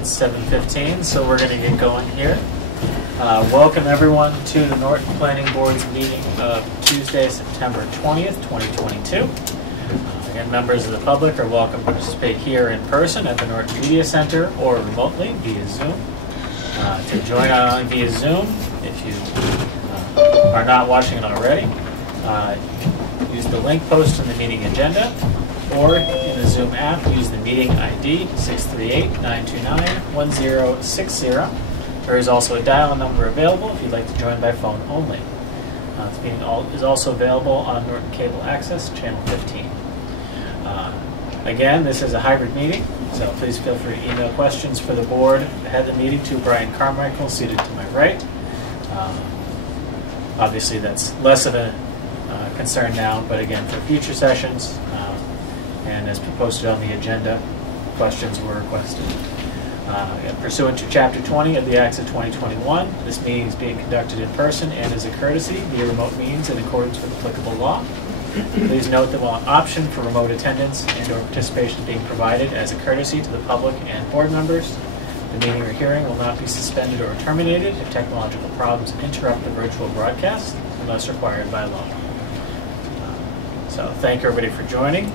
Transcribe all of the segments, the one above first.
It's 7:15, so we're going to get going here. Welcome everyone to the Norton Planning Board's meeting of Tuesday, September 20th, 2022. Again, members of the public are welcome to participate here in person at the Norton Media Center or remotely via Zoom. To join via Zoom, if you are not watching it already, use the link posted in the meeting agenda, or in the Zoom app, use the meeting ID 638-929-1060. There is also a dial number available if you'd like to join by phone only. This meeting is also available on Norton Cable Access, Channel 15. Again, this is a hybrid meeting, so please feel free to email questions for the board ahead of the meeting to Brian Carmichael, seated to my right. Obviously, that's less of a concern now, but again, for future sessions, and as posted on the agenda, questions were requested. Pursuant to Chapter 20 of the Acts of 2021, this meeting is being conducted in person and as a courtesy via remote means in accordance with applicable law. Please note that while an option for remote attendance and or participation is being provided as a courtesy to the public and board members, the meeting or hearing will not be suspended or terminated if technological problems interrupt the virtual broadcast unless required by law. So thank everybody for joining.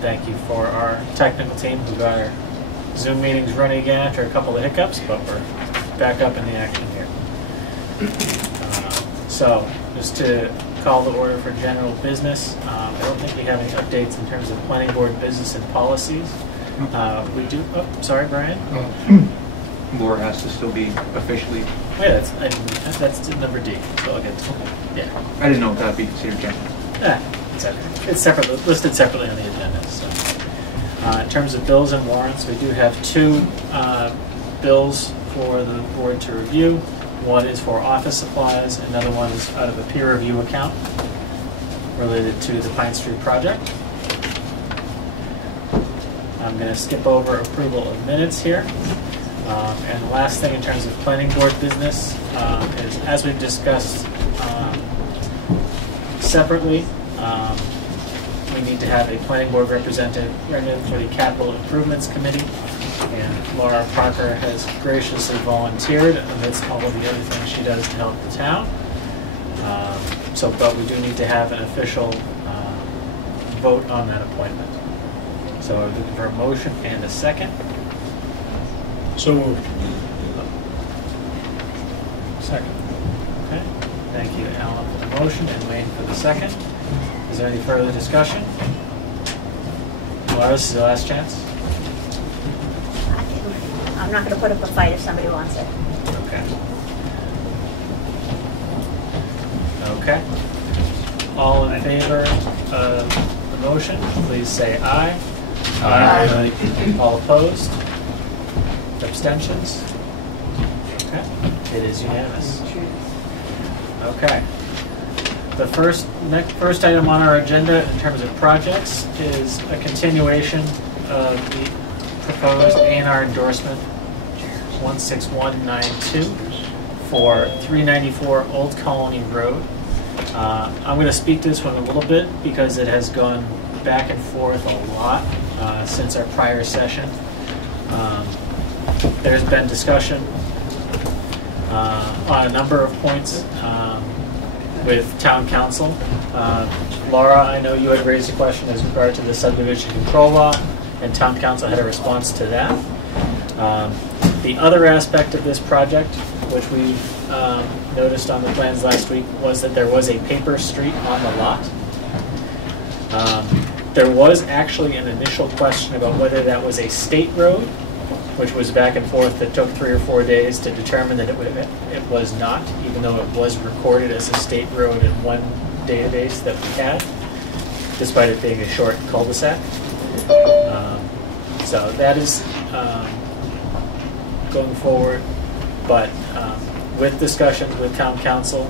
Thank you for our technical team who got our Zoom meetings running again after a couple of hiccups, but we're back up in the action here. So just to call the order for general business, I don't think we have any updates in terms of planning board business and policies. We do, oh, sorry, Brian? Laura has to still be officially. Yeah, that's number D, so I'll get to it. Yeah. I didn't know if that would be considered general. Yeah. It's separately, listed separately on the agenda. So, in terms of bills and warrants, we do have two bills for the board to review. One is for office supplies, another one is out of a peer review account related to the Pine Street project. I'm going to skip over approval of minutes here. And the last thing in terms of planning board business is, as we've discussed separately, we need to have a planning board representative for the Capital Improvements Committee, and Laura Parker has graciously volunteered amidst all of the other things she does to help the town. But we do need to have an official vote on that appointment. So we're looking for a motion and a second. So moved. Second. Okay. Thank you, Alan, for the motion and Wayne for the second. Is there any further discussion? Laura, this is the last chance. I'm not going to put up a fight if somebody wants it. Okay. Okay. All in favor of the motion, please say aye. Aye. All opposed? Abstentions? Okay. It is unanimous. Okay. The first item on our agenda in terms of projects is a continuation of the proposed A&R endorsement 16192 for 394 Old Colony Road. I'm going to speak to this one a little bit because it has gone back and forth a lot since our prior session. There's been discussion on a number of points with town council. Laura, I know you had raised a question as regard to the subdivision control law, and town council had a response to that. The other aspect of this project, which we noticed on the plans last week, was that there was a paper street on the lot. There was actually an initial question about whether that was a state road, which was back and forth that took 3 or 4 days to determine that it was not, even though it was recorded as a state road in one database that we had, despite it being a short cul-de-sac. So that is going forward, but with discussions with town council,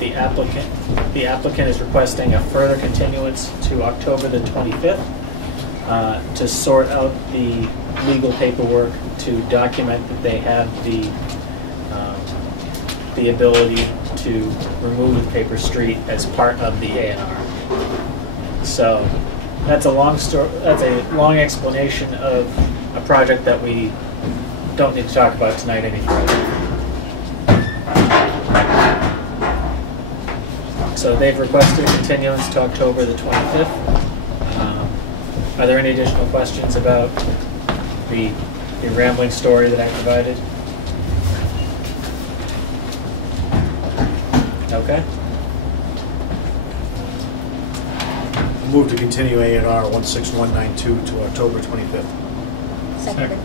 the applicant is requesting a further continuance to October the 25th to sort out the legal paperwork to document that they have the ability to remove the paper street as part of the A&R. So that's a long story. That's a long explanation of a project that we don't need to talk about tonight any further. So they've requested a continuance to October the 25th. Are there any additional questions about the rambling story that I provided? Okay. Move to continue A&R 16192 to October 25th. Seconded.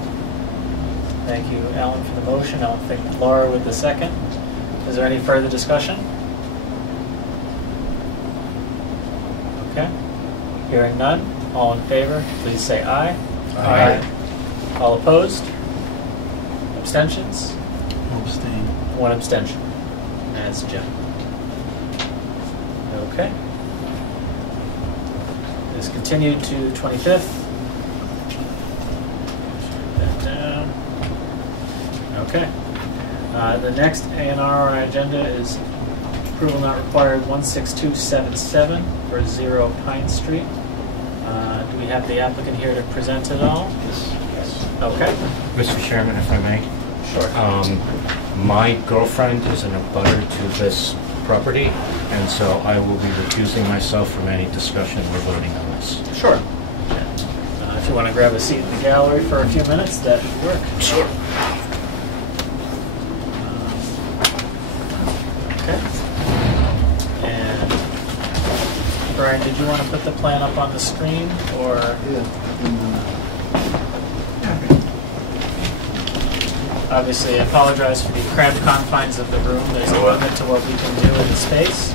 Thank you, Alan, for the motion. I'll thank Laura with the second. Is there any further discussion? Okay. Hearing none. All in favor, please say aye. Aye. All opposed? Abstentions? Abstain. One abstention. That's Jim. Okay. This continued to 25th. Write that down. Okay. The next A&R on our agenda is approval not required 16277 for 0 Pine Street. Do we have the applicant here to present it all? Yes. Okay. Mr. Chairman, if I may. Sure. My girlfriend is an abutter to this property, and so I will be recusing myself from any discussion or voting on this. Sure. If you want to grab a seat in the gallery for a few minutes, that would work. Sure. Okay. And Brian, did you want to put the plan up on the screen, or? Obviously, I apologize for the cramped confines of the room. There's a limit to what we can do in the space.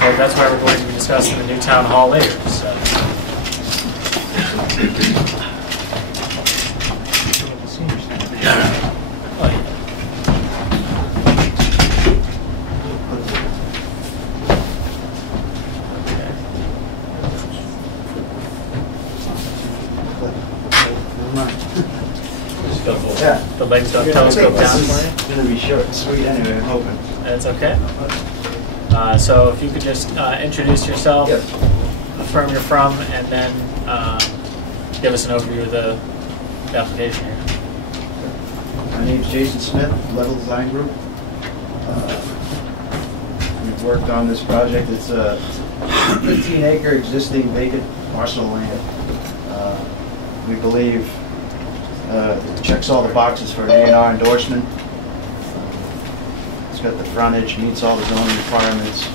So that's why we're going to be discussing the new town hall later. So. Oh, yeah. Yeah. The legs don't telescope down for you? It's going to be short and sweet anyway, I'm hoping. That's okay. So if you could just introduce yourself, Yep. the firm you're from, and then give us an overview of the application here. My name's Jason Smith, Level Design Group. We've worked on this project. It's a 15-acre existing vacant parcel of land. We believe it checks all the boxes for an A&R endorsement. It's got the frontage, meets all the zoning requirements.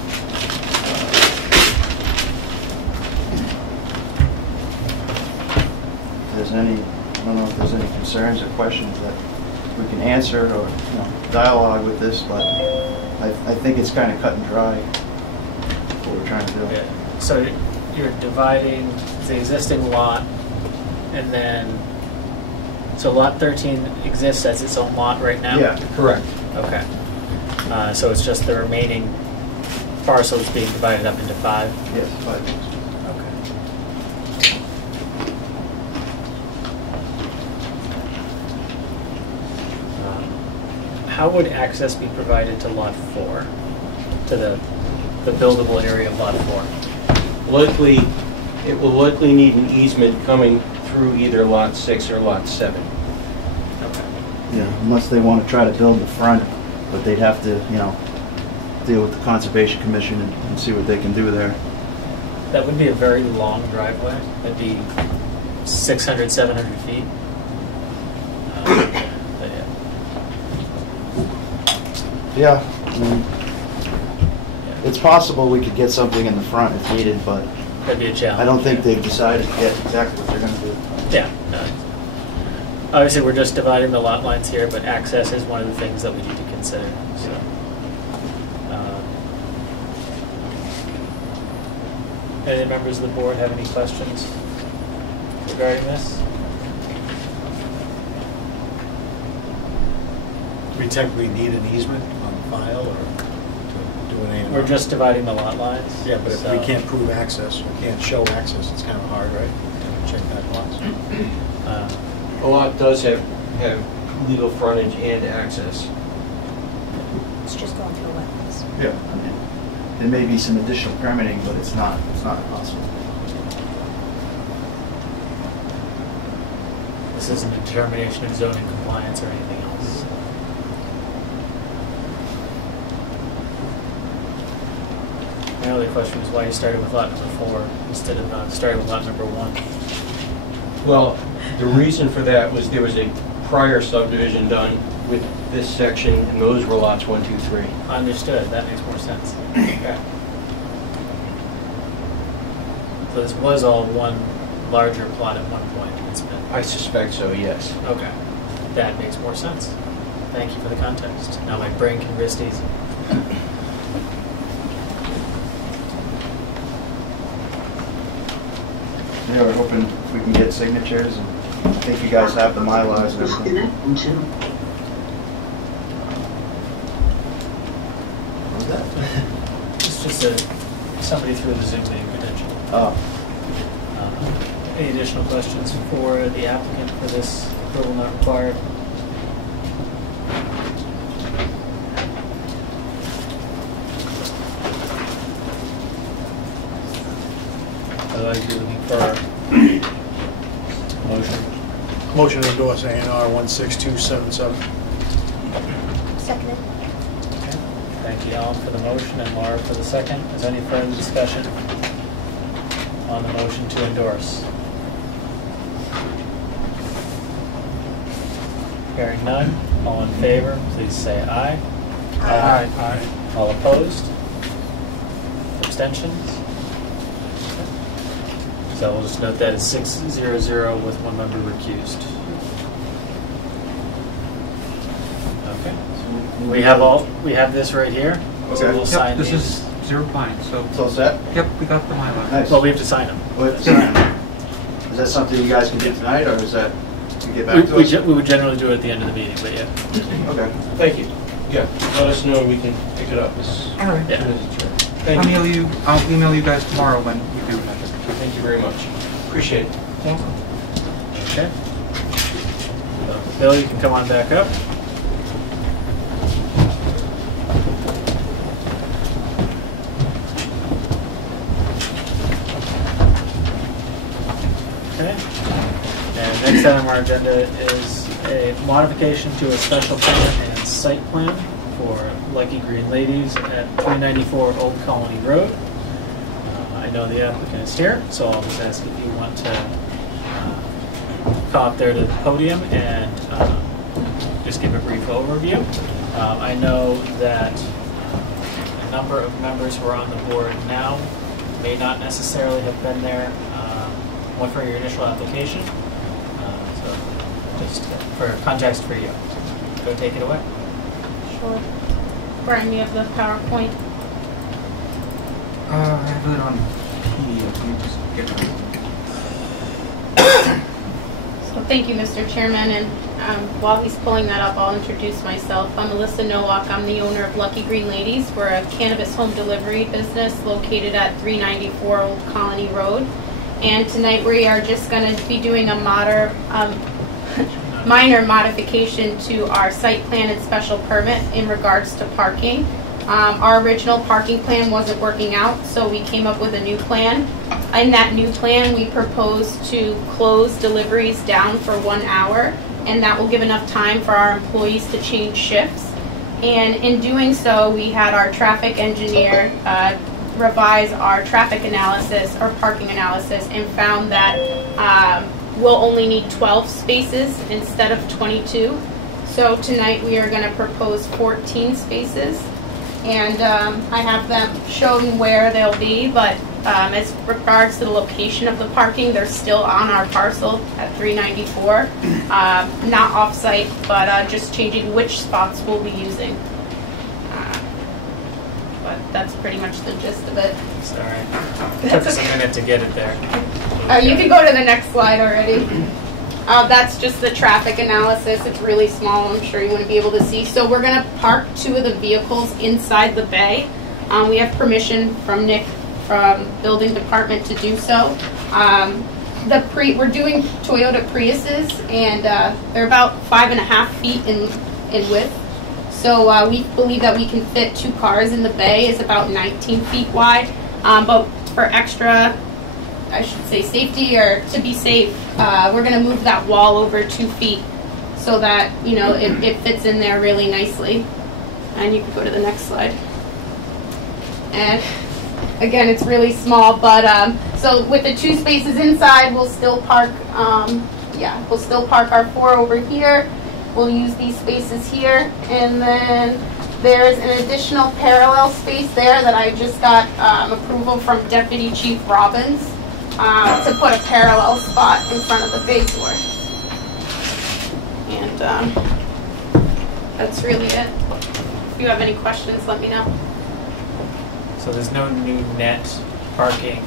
If there's any, I don't know if there's any concerns or questions that we can answer or dialogue with this, but I think it's kind of cut and dry what we're trying to do. Yeah. So you're dividing the existing lot, and then so lot 13 exists as its own lot right now? Yeah, correct. Okay. So it's just the remaining parcels being divided up into 5? Yes, but Okay. How would access be provided to lot 4, to the buildable area of lot 4? Likely, it will likely need an easement coming through either lot 6 or lot 7. Okay. yeah, unless they want to try to build the front, but they'd have to, deal with the Conservation Commission and see what they can do there. That would be a very long driveway. That'd be 600, 700 feet. But Yeah, I mean, yeah. it's possible we could get something in the front if needed, but That'd be a challenge. I don't think yeah. they've decided yet exactly what they're going to do. Yeah. No. Obviously, we're just dividing the lot lines here, but access is one of the things that we need to consider. So, any members of the board have any questions regarding this? We technically need an easement on file or to do an A&R? We're just dividing the lot lines. Yeah, but if so- we can't prove access, we can't show access, it's kind of hard, right? To check that box. A lot does have legal frontage and access. It's just going through wetlands. Yeah, I mean, there may be some additional permitting, but it's not impossible. This isn't a determination of zoning compliance or anything else. My only question was why you started with lot number 4 instead of starting with lot number 1. Well, the reason for that was there was a prior subdivision done with this section, and those were lots 1, 2, 3. Understood. That makes more sense. Okay. So this was all one larger plot at one point. It's been. I suspect so, yes. Okay. That makes more sense. Thank you for the context. Now my brain can rest easy. Yeah, we're hoping we can get signatures, and I think you guys have the Mylars and everything. What was that? It's just somebody threw the Zoom meeting credential. Oh, Any additional questions for the applicant for this approval not required? Otherwise, you're looking for a motion. Motion to endorse A&R 16277. Seconded. Okay. Thank you, Alan, for the motion and Laura for the second. Is there any further discussion on the motion to endorse? Hearing none, all in favor, please say aye. Aye. Aye. All opposed? Abstentions? So we'll just note that it's 6-0-0 with one member recused. Okay. We have this right here. So Okay. we'll sign This these. is 0 Pine, so, it's all set? yep, we got the Mylar. Nice. Well, we have to sign them. Is that something you guys can do tonight, or is that to get back to us? We would generally do it at the end of the meeting, but yeah. Okay. Thank you. Yeah, let us know, we can pick it up as All right. Yeah. soon as it's ready. I'll Thank you. I'll email you guys tomorrow when we do that. Thank you very much. Appreciate it. Okay. So, Bill, you can come on back up. Okay. And next item on our agenda is a modification to a special permit and site plan for Lucky Green Ladies at 394 Old Colony Road. I know the applicant is here, so I'll just ask if you want to come up there to the podium and just give a brief overview. I know that a number of members who are on the board now may not necessarily have been there one for your initial application. So just for context for you, go take it away. Sure. Brian, you have the PowerPoint. I have it on PDF. Let me just get it. So thank you, Mr. Chairman, and while he's pulling that up, I'll introduce myself. I'm Alyssa Nowak. I'm the owner of Lucky Green Ladies. We're a cannabis home delivery business located at 394 Old Colony Road. And tonight we are just going to be doing a minor modification to our site plan and special permit in regards to parking. Our original parking plan wasn't working out, so we came up with a new plan. In that new plan, we proposed to close deliveries down for 1 hour, and that will give enough time for our employees to change shifts. And in doing so, we had our traffic engineer revise our traffic analysis or parking analysis and found that we'll only need 12 spaces instead of 22. So tonight we are going to propose 14 spaces. And I have them shown where they'll be, but as regards to the location of the parking, they're still on our parcel at 394. Not off-site, but just changing which spots we'll be using. But that's pretty much the gist of it. Sorry. It took us a minute to get it there. You can go to the next slide already. That's just the traffic analysis. It's really small. I'm sure you wouldn't be able to see. So we're going to park 2 of the vehicles inside the bay. We have permission from Nick from Building Department to do so. We're doing Toyota Priuses, and they're about 5.5 feet in width. So we believe that we can fit 2 cars in the bay. It's about 19 feet wide. But for extra I should say safety, or to be safe, we're gonna move that wall over 2 feet so that, you know, it fits in there really nicely. And you can go to the next slide. And again, it's really small, but so with the 2 spaces inside, we'll still park, we'll still park our 4 over here. We'll use these spaces here, and then there's an additional parallel space there that I just got approval from Deputy Chief Robbins to put a parallel spot in front of the bay door. And that's really it. If you have any questions, let me know. So there's no new net parking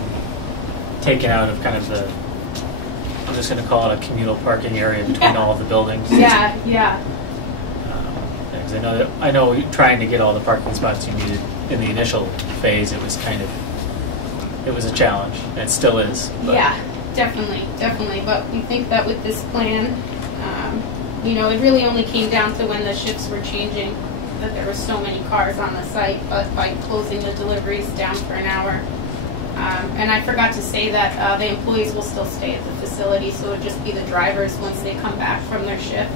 taken out of kind of the, I'm just going to call it a communal parking area between all of the buildings. Yeah. Because I know trying to get all the parking spots you needed in the initial phase, it was a challenge. It still is. But. Yeah, definitely. But we think that with this plan, you know, it really only came down to when the shifts were changing, that there were so many cars on the site, but by closing the deliveries down for an hour. And I forgot to say that the employees will still stay at the facility, so it'll just be the drivers once they come back from their shift.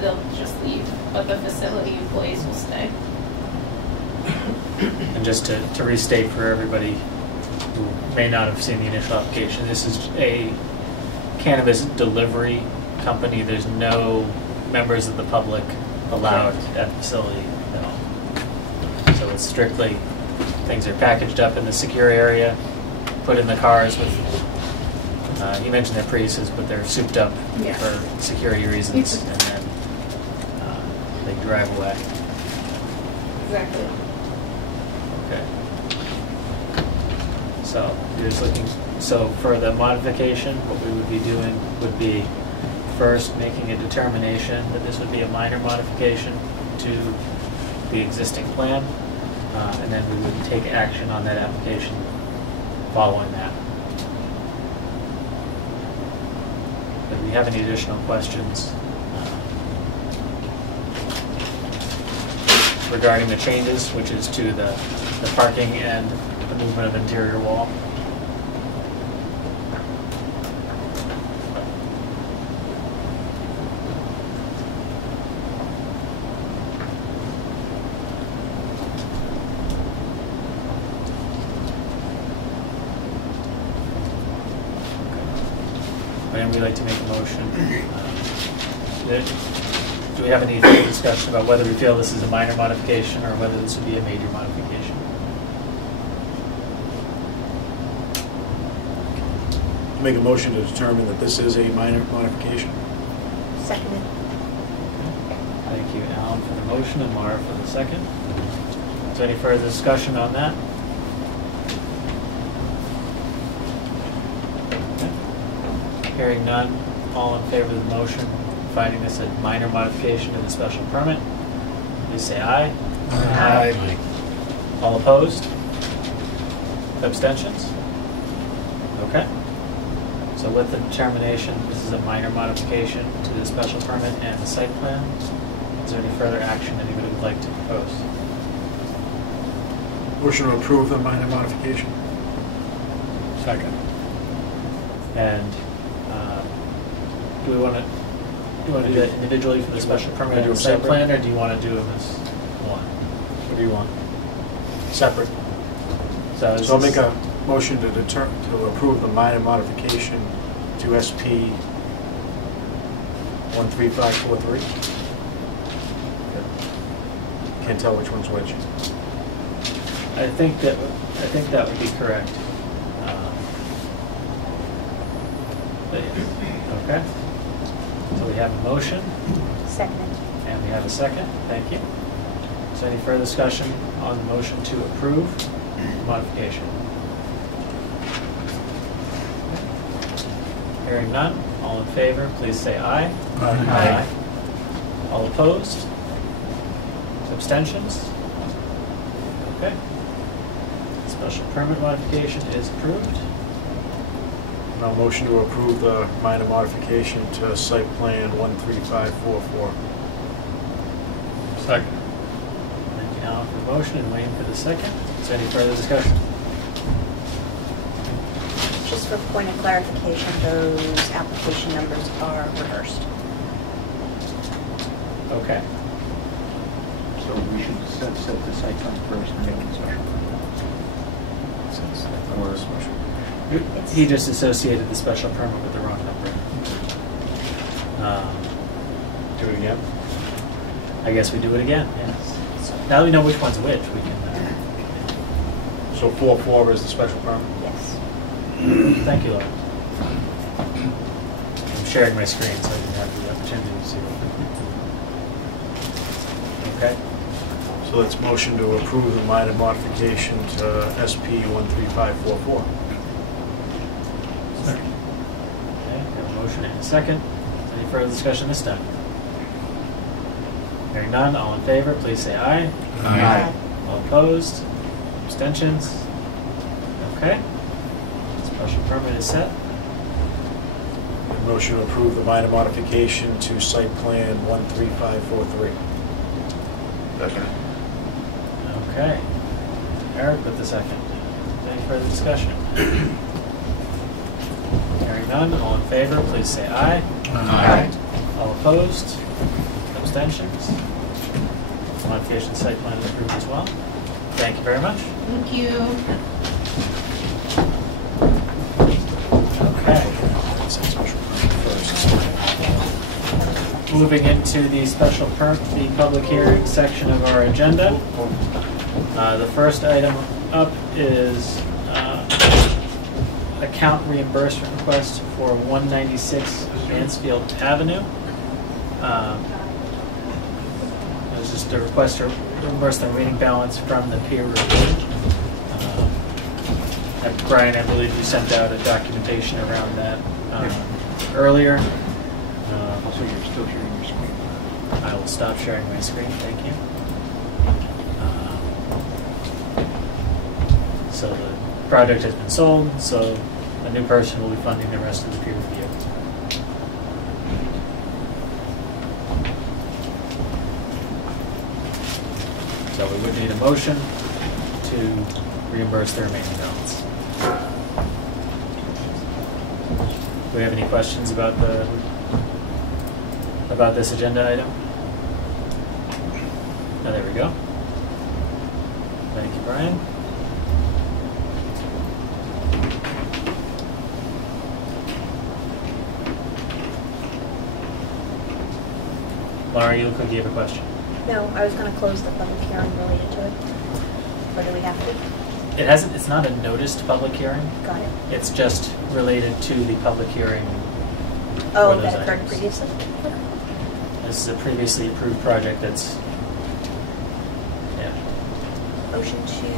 They'll just leave, but the facility employees will stay. And just to restate for everybody who may not have seen the initial application, this is a cannabis delivery company. There's no members of the public allowed at the facility at all. So it's strictly, things are packaged up in the secure area, put in the cars with, you mentioned they're Priuses, but they're souped up for security reasons, and then they drive away. Exactly. Okay. So you're just looking, so for the modification, what we would be doing would be first making a determination that this would be a minor modification to the existing plan, and then we would take action on that application following that. If we have any additional questions regarding the changes, which is to the parking and the movement of interior wall. And we'd like to make a motion. Do we have any further discussion about whether we feel this is a minor modification or whether this would be a major modification? Make a motion to determine that this is a minor modification. Seconded. Thank you, Alan, for the motion and Mara for the second. Is there any further discussion on that? Hearing none, all in favor of the motion, finding this a minor modification to the special permit, please say aye. Aye. All opposed? Abstentions? Okay. So with the determination, this is a minor modification to the special permit and the site plan. Is there any further action anybody would like to propose? Motion to approve the minor modification. Second. And do you want to do that individually for the special permit and the site plan, or do you want to do them as one? What do you want? Separate. So I'll make a motion to approve the minor modification to SP 13543. Can't tell which one's which. I think that would be correct. Okay. So we have a motion. Seconded. And we have a second. Thank you. Is there any further discussion on the motion to approve the modification? Hearing none, all in favor, please say aye. Aye. All opposed? Abstentions? Okay. Special permit modification is approved. Now motion to approve the minor modification to site plan 13544. Second. Thank you, Alan, for the motion and Wayne for the second. Is there any further discussion? Just for point of clarification, those application numbers are reversed. Okay. So we should set the site plan first and then the special. Or special. He just associated the special permit with the wrong number. Do it again? I guess we do it again, yes. Now we know which one's which, we can, So 4-4 is the special permit? Yes. thank you, Laura. I'm sharing my screen so I can have the opportunity to see it. Okay, So let's motion to approve the minor modification to SP 13544. okay, we have a motion and a second. Any further discussion this time? Hearing none, all in favor, please say aye. Aye. All opposed? Abstentions? Okay. Special permit is set. Motion to approve the minor modification to site plan 13543. Second. Okay. Eric with the second. Any further discussion? Hearing none, all in favor, please say aye. Aye. All opposed? Abstentions? Modification site plan is approved as well. Thank you very much. Thank you. Okay. Moving into the special the public hearing section of our agenda. The first item up is account reimbursement request for 196 Mansfield Avenue. It was just a request to reimburse the remaining balance from the peer review. Brian, I believe you sent out a documentation around that earlier. Also, you're still sharing your screen. I will stop sharing my screen, thank you. So the project has been sold, so a new person will be funding the rest of the peer review. So we would need a motion to reimburse the remaining balance. Do we have any questions about this agenda item? Oh, there we go. Thank you, Brian. Laura, you look like you have a question. No, I was going to close the public hearing related to it. Or do we have to? It hasn't. It's not a noticed public hearing. Got it. It's just related to the public hearing. Oh, for those that occurred items. previously? Okay. This is a previously approved project that's, yeah. Motion to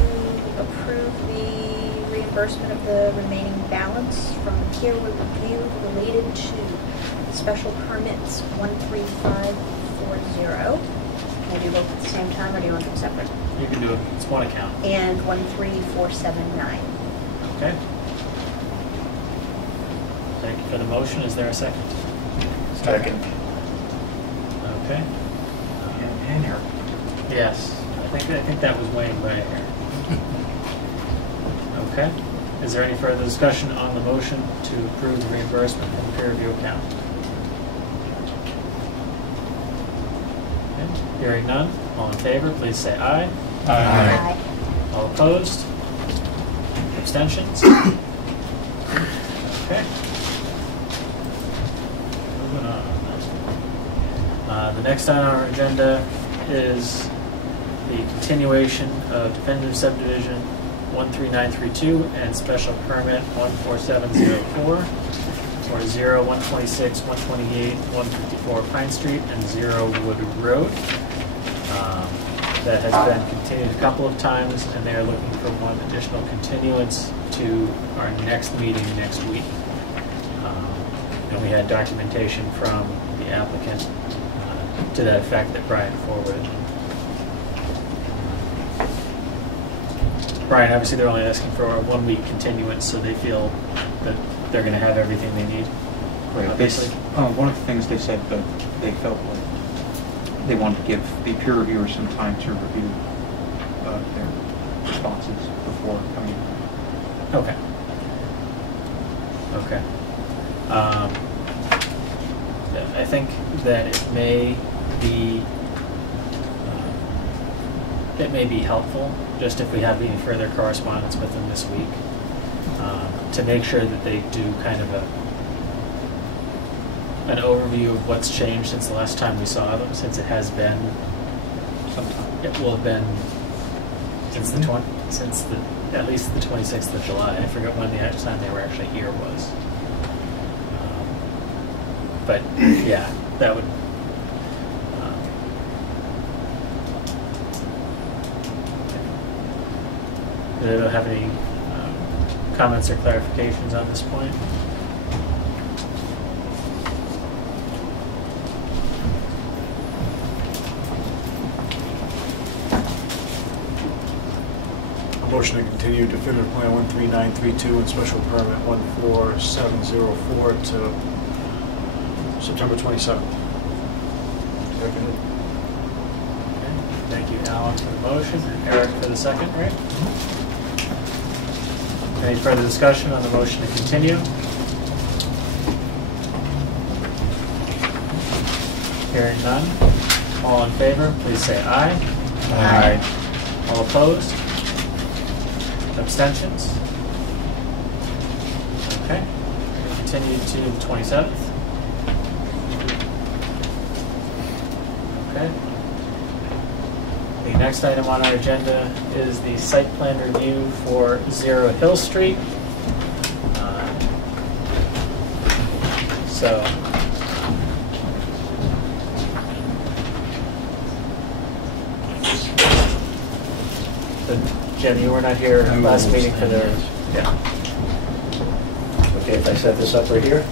approve the reimbursement of the remaining balance from peer review related to special permits 13540. Can I do both at the same time, or do you want them separate? You can do it. It's one account. And 13479. Okay. Thank you for the motion. Is there a second? Second. Okay. And here. Yes. I think that was Wayne by here. Okay. Is there any further discussion on the motion to approve the reimbursement from the peer review account? Okay. Hearing none. All in favor, please say aye. Aye. All opposed? Abstentions? Okay. Moving on. The next on our agenda is the continuation of definitive subdivision 13932 and special permit 14704 for 0, 126, 128, 154 Pine Street and 0 Wood Road. That has been continued a couple of times, and they are looking for one additional continuance to our next meeting next week. And we had documentation from the applicant to that effect that Brian forwarded. Brian, obviously they're only asking for a 1-week continuance, so they feel that they're going to have everything they need. Right. Obviously. One of the things they said that they felt like they wanted to give the peer reviewers some time to review their responses before coming. Okay. Okay. I think that it may be helpful, just if we have any further correspondence with them this week, to make sure that they do kind of an overview of what's changed since the last time we saw them, since it has been sometime. It will have been since at least the 26th of July. I forget when the actual time they were actually here was. But yeah, that would. Does anyone have any comments or clarifications on this point? A motion to continue definitive plan 13932 and special permit 14704 to September 27th. Second. Okay. Thank you, Alan, for the motion, and Eric for the second, right? Any further discussion on the motion to continue? Hearing none. All in favor, please say aye. Aye. All opposed? Abstentions? Okay. Continue to the 27th. Okay. The next item on our agenda is the site plan review for 0 Hill Street. Jim, you were not here last meeting for the, yeah, Okay, if I set this up right here,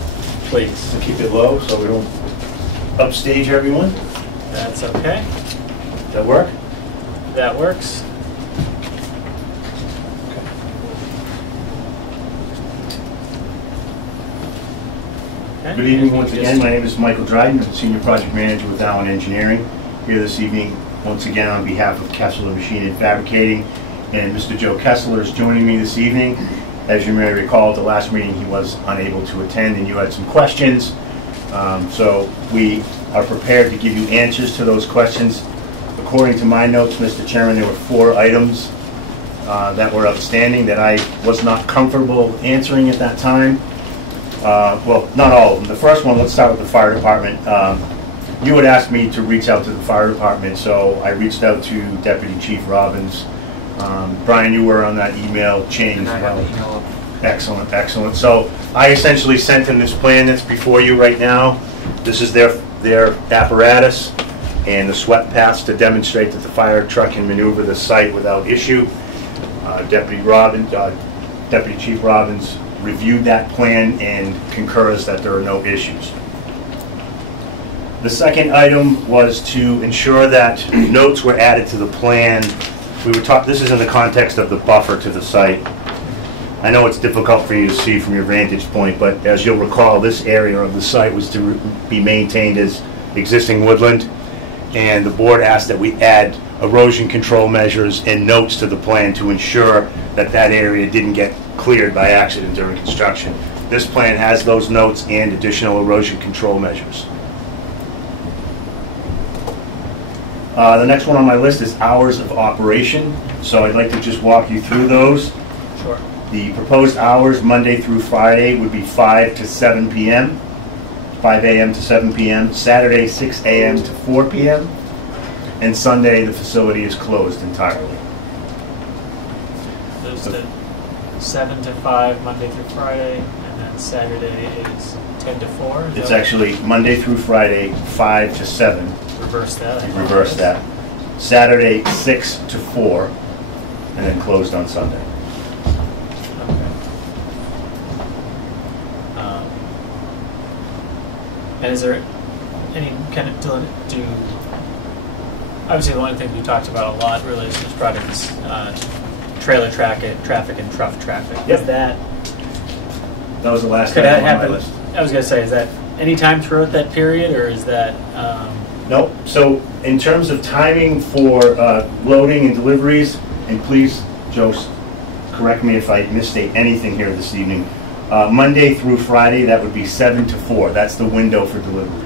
please. to keep it low so we don't upstage everyone, That's okay. does that work? That works. Okay. Good evening once again. My name is Michael Dryden. I'm the Senior Project Manager with Allen Engineering. Here this evening, once again, on behalf of Kessler Machine and Fabricating, and Mr. Joe Kessler is joining me this evening. As you may recall, at the last meeting, he was unable to attend, and you had some questions. So we are prepared to give you answers to those questions. According to my notes, Mr. Chairman, there were 4 items that were outstanding that I was not comfortable answering at that time. Well, not all of them. The first one, let's start with the fire department. You had asked me to reach out to the fire department, so I reached out to Deputy Chief Robbins. Brian, you were on that email chain as well. Excellent, excellent. So I essentially sent him this plan that's before you right now. This is their apparatus and the swept paths to demonstrate that the fire truck can maneuver the site without issue. Deputy Chief Robbins reviewed that plan and concurs that there are no issues. The second item was to ensure that notes were added to the plan. We were taught, this is in the context of the buffer to the site. I know it's difficult for you to see from your vantage point, but as you'll recall, this area of the site was to be maintained as existing woodland, and the board asked that we add erosion control measures and notes to the plan to ensure that that area didn't get cleared by accident during construction. This plan has those notes and additional erosion control measures. The next one on my list is hours of operation. So I'd like to just walk you through those. Sure. The proposed hours, Monday through Friday, would be 5 to 7 p.m., 5 a.m. to 7 p.m., Saturday 6 a.m. to 4 p.m., and Sunday the facility is closed entirely. Those to 7 to 5, Monday through Friday, and then Saturday is 10 to 4? Is It's that actually Monday through Friday, 5 to 7. reverse that? Reverse that. Saturday 6 to 4, and then closed on Sunday. Okay. And is there any kind of do obviously the one thing we talked about a lot really is this project is trailer traffic and truck traffic. Yep. Is that That was the last could item that on my happen? list. I was gonna say, is that any time throughout that period, or is that Nope. So in terms of timing for loading and deliveries, and please, Joe, correct me if I misstate anything here this evening, Monday through Friday, that would be 7 to 4. That's the window for deliveries.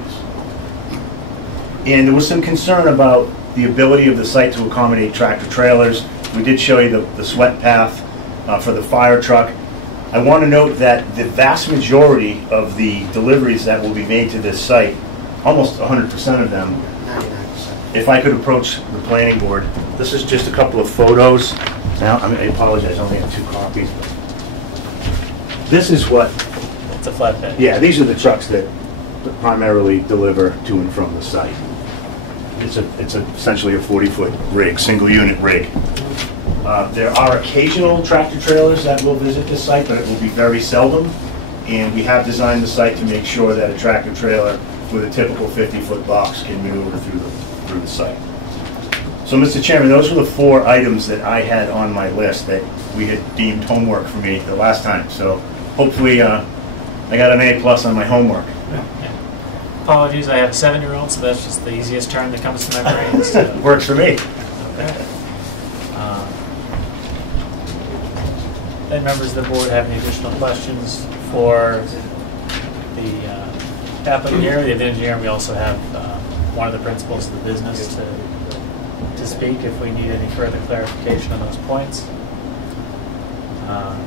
And there was some concern about the ability of the site to accommodate tractor trailers. We did show you the sweat path for the fire truck. I want to note that the vast majority of the deliveries that will be made to this site, almost 100% of them, 99%. if I could approach the planning board, this is just a couple of photos. Now, I apologize, I only have 2 copies. This is what, It's a flatbed. yeah, these are the trucks that primarily deliver to and from the site. It's essentially a 40-foot rig, single unit rig. There are occasional tractor trailers that will visit this site, but it will be very seldom. And we have designed the site to make sure that a tractor trailer with a typical 50-foot box can maneuver through the site. So, Mr. Chairman, those were the 4 items that I had on my list that we had deemed homework for me the last time. So hopefully I got an A+ on my homework. Apologies, I have a 7-year-old, so that's just the easiest term that comes to my brain. So. Works for me. Okay. And members of the board have any additional questions for the applicant here, the engineer? We also have one of the principals of the business to speak if we need any further clarification on those points.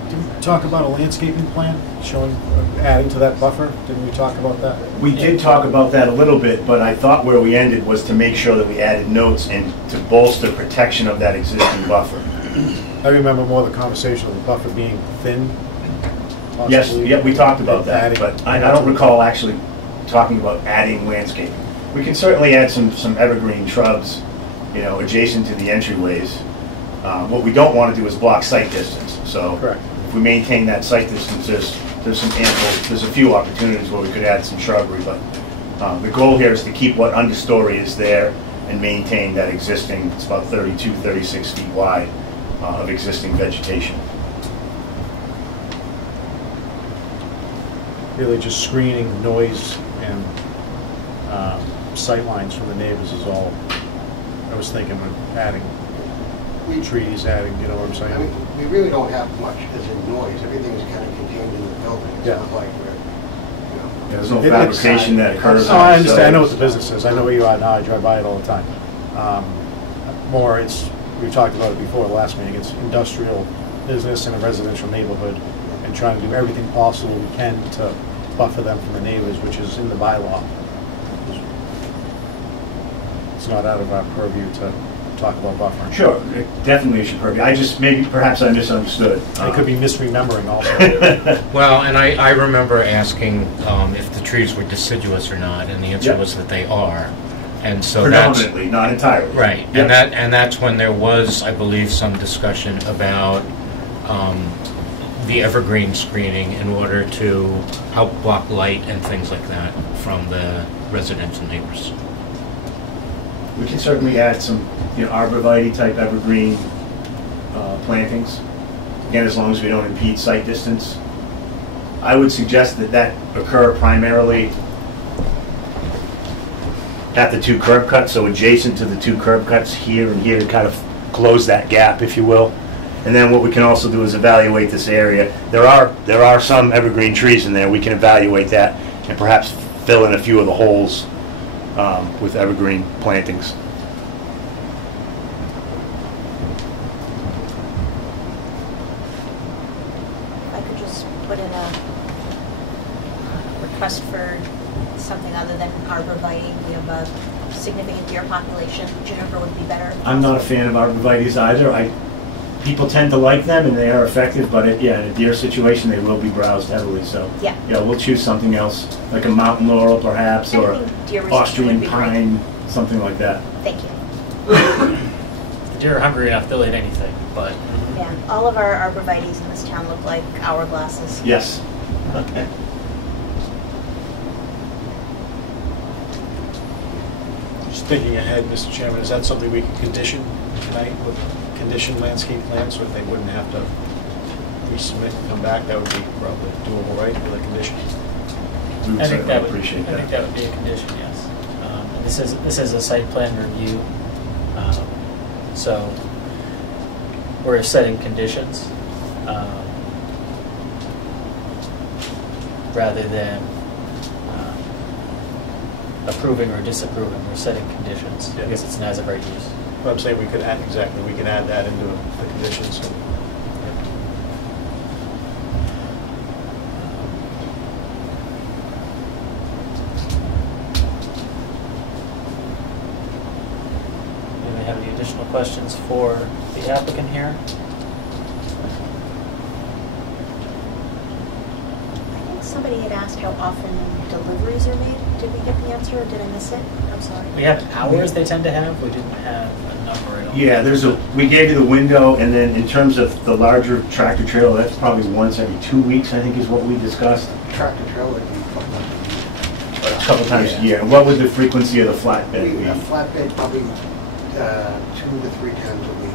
Did we talk about a landscaping plan showing, adding to that buffer? Didn't we talk about that? We did talk about that a little bit, but I thought where we ended was to make sure that we added notes and to bolster protection of that existing buffer. I remember more the conversation of the buffer being thin. Yes, possibly, yeah, we talked about that, adding- but I don't recall actually talking about adding landscaping. We can certainly add some evergreen shrubs, you know, adjacent to the entryways. What we don't want to do is block site distance. So Correct. if we maintain that site distance, there's some ample, there's a few opportunities where we could add some shrubbery, but the goal here is to keep what understory is there and maintain that existing, it's about 32, 36 feet wide of existing vegetation. Really just screening noise and sight lines from the neighbors is all I was thinking of adding. Trees, adding, you know what I'm saying? I mean, we really don't have much as in noise. Everything is kind of contained in the building. It's Yeah. not like we're, you know. Yeah, there's no It's- fabrication that occurs. No, I understand. I know what the business is. I know where you are now. I drive by it all the time. More, we've talked about it before the last meeting. It's industrial business in a residential neighborhood and trying to do everything possible we can to buffer them from the neighbors, which is in the bylaw. It's not out of our purview to talk about buffering. Sure, it definitely should purview. Perhaps I misunderstood. I could be misremembering also. Well, and I remember asking if the trees were deciduous or not, and the answer Yep. was that they are. And so that's Predominantly, not entirely. right. Yep. And that's when there was, I believe, some discussion about the evergreen screening in order to help block light and things like that from the residential neighbors. We can certainly add some, arborvitae type evergreen plantings. Again, as long as we don't impede sight distance. I would suggest that occur primarily at the 2 curb cuts, so adjacent to the 2 curb cuts here and here to kind of close that gap, if you will. And then what we can also do is evaluate this area. There are some evergreen trees in there. We can evaluate that and perhaps fill in a few of the holes with evergreen plantings. I could just put in a request for something other than arborvitae. We have a significant deer population. Juniper would be better. I'm not a fan of arborvitaes either. People tend to like them and they are effective, but in a deer situation they will be browsed heavily. So Yeah. We'll choose something else, like a mountain laurel perhaps, or Anything deer resistant Austrian would be great. pine, something like that. Thank you. The deer are hungry enough, they'll eat anything, but Yeah, all of our arborvitaes in this town look like hourglasses. Yes. Just thinking ahead, Mr. Chairman, is that something we can condition tonight with condition landscape plans so that they wouldn't have to resubmit and come back? That would be probably doable, right, with a condition? We would I think certainly that would, appreciate I think that. that would be a condition, yes. And this is a site plan review, so we're setting conditions. rather than approving or disapproving or setting conditions. Yeah. I guess it's an as-of-right use. But I'm saying we could add, exactly, we can add that into the conditions. And Anybody have any additional questions for the applicant here? I think somebody had asked how often deliveries are made. Did we get the answer or did I miss it? I'm sorry. We have hours they tend to have. We didn't have a number at all. Yeah, we gave you the window, and then in terms of the larger tractor trailer, that's probably once every 2 weeks, I think is what we discussed. Tractor trailer would be A couple times a year. And what was the frequency of the flatbed? a flatbed probably 2 to 3 times a week.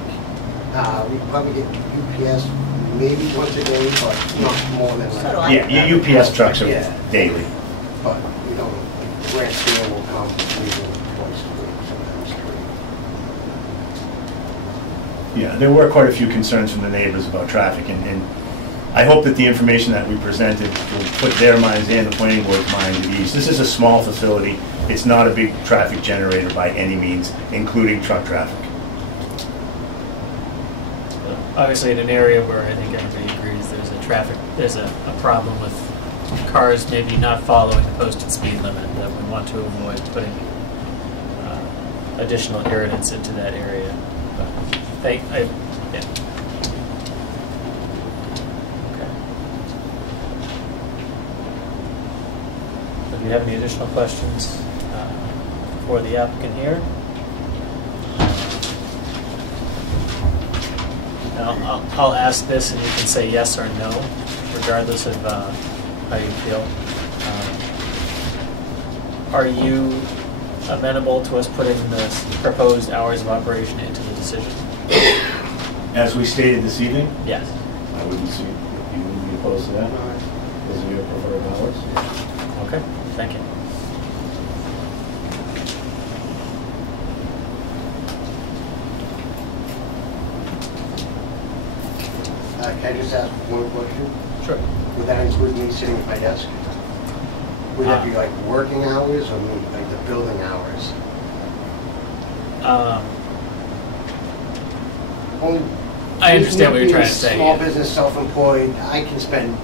We probably get UPS maybe once a day, but not more than So do like. I. Yeah, your UPS trucks are Yeah. daily. But, you know, Grant Steel will come usually twice a week, sometimes 3. Yeah, there were quite a few concerns from the neighbors about traffic, and I hope that the information that we presented will put their minds and the planning board's mind at ease. This is a small facility. It's not a big traffic generator by any means, including truck traffic. Obviously, in an area where I think everybody agrees there's a problem with cars maybe not following the posted speed limit, that we want to avoid putting additional irritants into that area. But yeah. Okay. So do you have any additional questions for the applicant here? I'll ask this, and you can say yes or no, regardless of how you feel. Are you amenable to us putting the proposed hours of operation into the decision? As we stated this evening, Yes. I wouldn't see, you wouldn't be opposed to that? Those are your preferred hours? Okay, thank you. Can I just ask one question? Sure. Would that include me sitting at my desk? Would that be like working hours or like the building hours? Only I understand what you're being trying a to say. Small yeah. business, self-employed, I can spend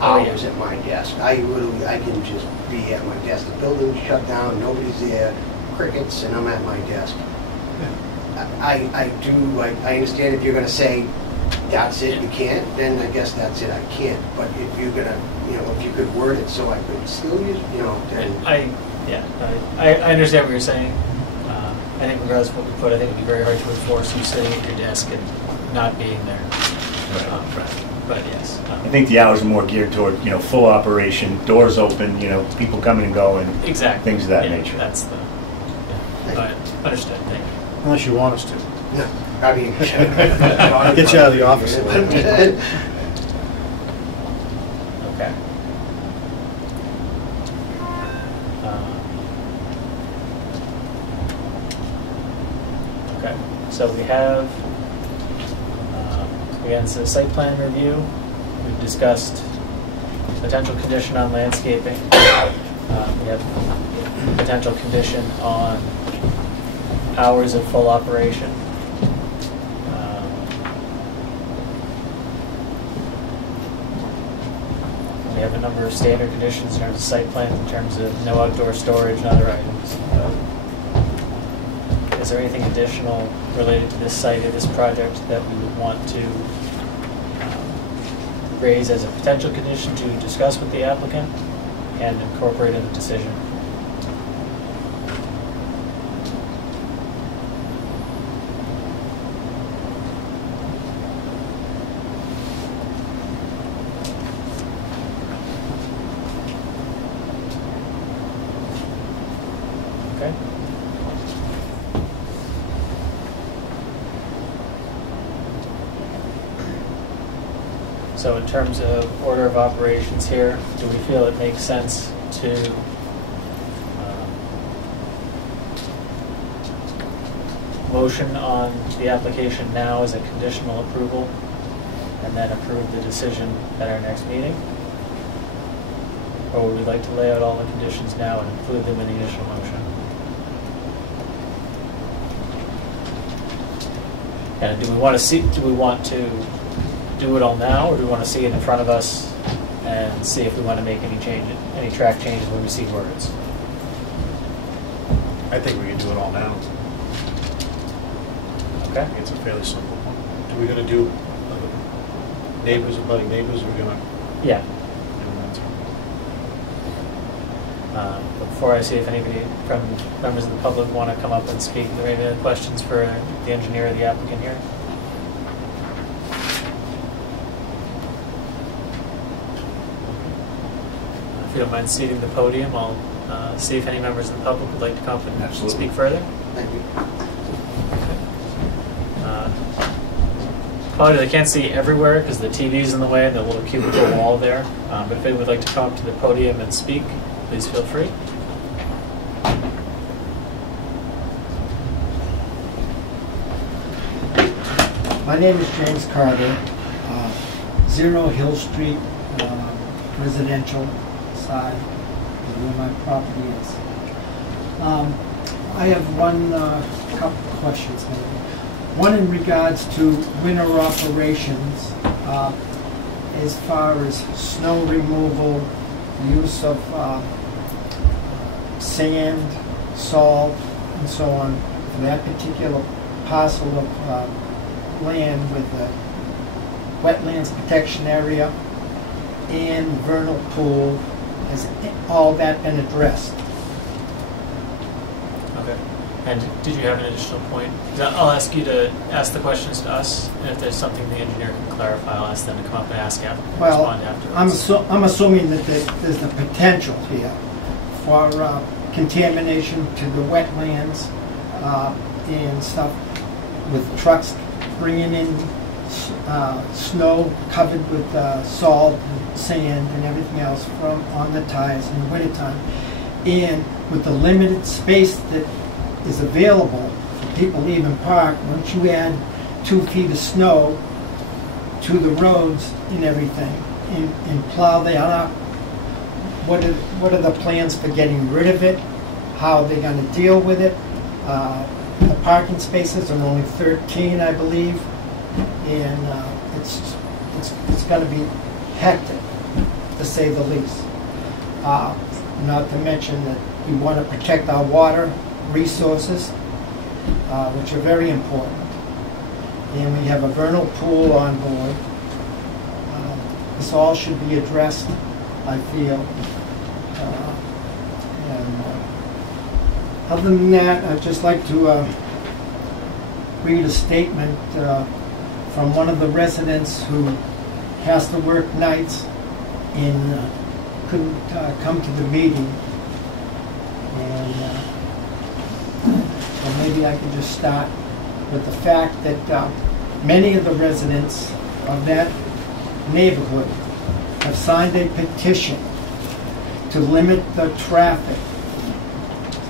Oh, yeah. hours at my desk. I can just be at my desk. The building's shut down, nobody's there, crickets, and I'm at my desk. I understand if you're gonna say, that's it, you can't, then I guess that's it, I can't. But if you're gonna, if you could word it so I could still use, then. I understand what you're saying. I think regardless of what we put, I think it'd be very hard to enforce you sitting at your desk and not being there. Right. But yes. I think the hours are more geared toward, full operation, doors open, people coming and going. Exactly. Things of that Yeah, nature. That's the. But understood. Thank you. unless you want us to. No, I mean. Get you out of the office. Okay. Okay. So we have. Again, it's a site plan review. We've discussed potential condition on landscaping. We have potential condition on hours of full operation. We have a number of standard conditions in terms of site plan, in terms of no outdoor storage and other items. Is there anything additional related to this site or this project that we would want to raise as a potential condition to discuss with the applicant and incorporate in the decision? Okay. So in terms of order of operations here, do we feel it makes sense to motion on the application now as a conditional approval and then approve the decision at our next meeting? Or would we like to lay out all the conditions now and include them in the initial motion? And do we want to do it all now, or do we want to see it in front of us and see if we want to make any track changes when we see words? I think we can do it all now. Okay. It's a fairly simple one. Are we going to do neighbors, abutting neighbors, or are we going to? Yeah. Before I see if anybody from members of the public want to come up and speak, are there any other questions for the engineer or the applicant here? If you don't mind ceding the podium, I'll see if any members of the public would like to come up and speak further. Thank you. Probably they can't see everywhere because the TV's in the way and the little cubicle wall there. But if anyone would like to come up to the podium and speak, please feel free. My name is James Carter, 0 Hill Street, residential side of where my property is. I have couple questions maybe. One in regards to winter operations, as far as snow removal, use of sand, salt, and so on, for that particular parcel of land with the wetlands protection area and vernal pool. Has all that been addressed? Okay. And did you have an additional point? I'll ask you to ask the questions to us, and if there's something the engineer can clarify, I'll ask them to come up and respond afterwards. I'm assuming that there's the potential here for contamination to the wetlands and stuff, with trucks bringing in snow covered with salt and sand and everything else from on the tires in the wintertime. And with the limited space that is available for people to even park, once you add 2 feet of snow to the roads and everything and plow that up, what are the plans for getting rid of it? How are they going to deal with it? The parking spaces are only 13, I believe, and it's going to be hectic, to say the least. Not to mention that we want to protect our water resources, which are very important. And we have a vernal pool on board. This all should be addressed, I feel. Other than that, I'd just like to read a statement from one of the residents who has to work nights and couldn't come to the meeting. And so maybe I could just start with the fact that many of the residents of that neighborhood have signed a petition to limit the traffic,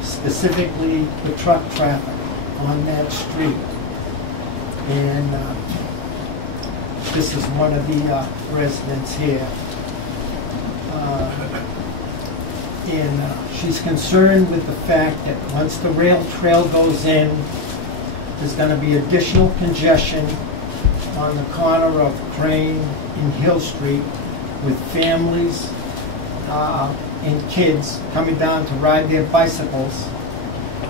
specifically the truck traffic on that street. And this is one of the residents here. And she's concerned with the fact that once the rail trail goes in, there's going to be additional congestion on the corner of Crane and Hill Street with families and kids coming down to ride their bicycles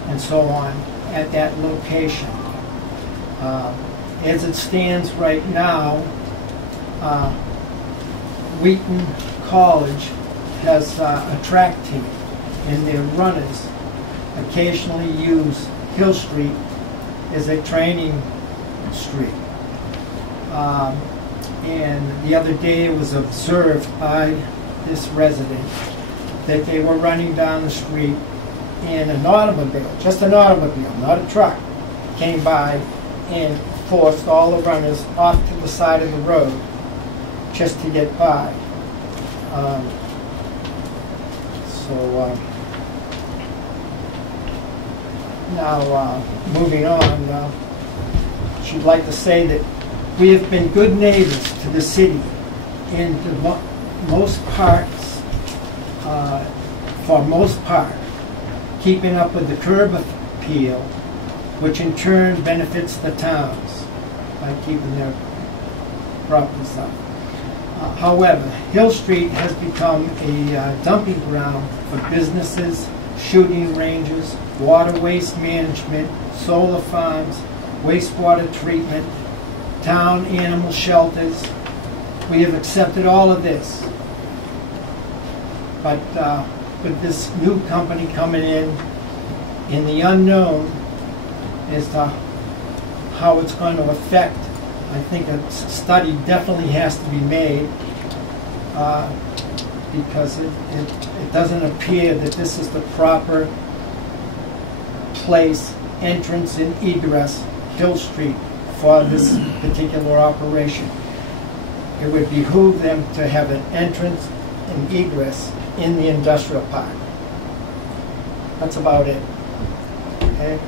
and so on at that location. As it stands right now, Wheaton College has a track team, and their runners occasionally use Hill Street as a training street. And the other day it was observed by this resident that they were running down the street and an automobile, just an automobile, not a truck, came by and forced all the runners off to the side of the road just to get by. Now, moving on, she'd like to say that we have been good neighbors to the city in the most parts for most part, keeping up with the curb appeal, which in turn benefits the towns by keeping their properties up. However, Hill Street has become a dumping ground for businesses, shooting ranges, water waste management, solar farms, wastewater treatment, town animal shelters. We have accepted all of this. But with this new company coming in the unknown as to how it's going to affect, I think a study definitely has to be made because it doesn't appear that this is the proper place, entrance and egress, Hill Street, for this particular operation. It would behoove them to have an entrance and egress in the industrial park. That's about it. Okay?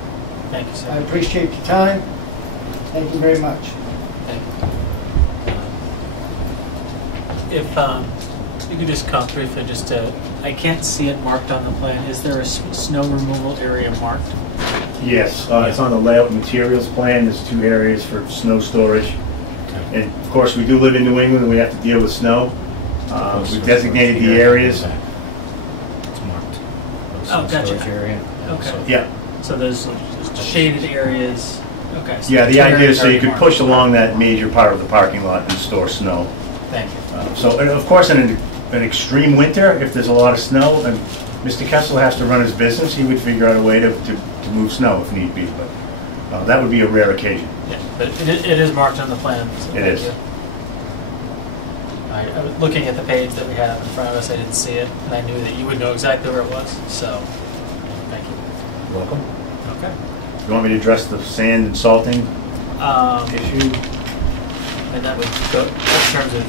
Thank you, sir. I appreciate your time. Thank you very much. Thank you. If you could just come briefly, just to, I can't see it marked on the plan. Is there a snow removal area marked? Yes, it's on the layout materials plan. There's 2 areas for snow storage. And of course, we do live in New England and we have to deal with snow. We've designated the areas. It's marked. Oh, gotcha. Storage area. Okay. Yeah. So those shaded areas. Okay. So Yeah, the idea is so you could marked. push along that major part of the parking lot and store snow. Thank you. So, and of course, in an extreme winter, if there's a lot of snow and Mr. Kessler has to run his business, he would figure out a way to move snow if need be. But that would be a rare occasion. Yeah, but it is marked on the plan. So It thank is. you. I was looking at the page that we have in front of us. I didn't see it, and I knew that you would know exactly where it was. So, thank you. You're welcome. Okay. You want me to address the sand and salting issue? And that would go in terms of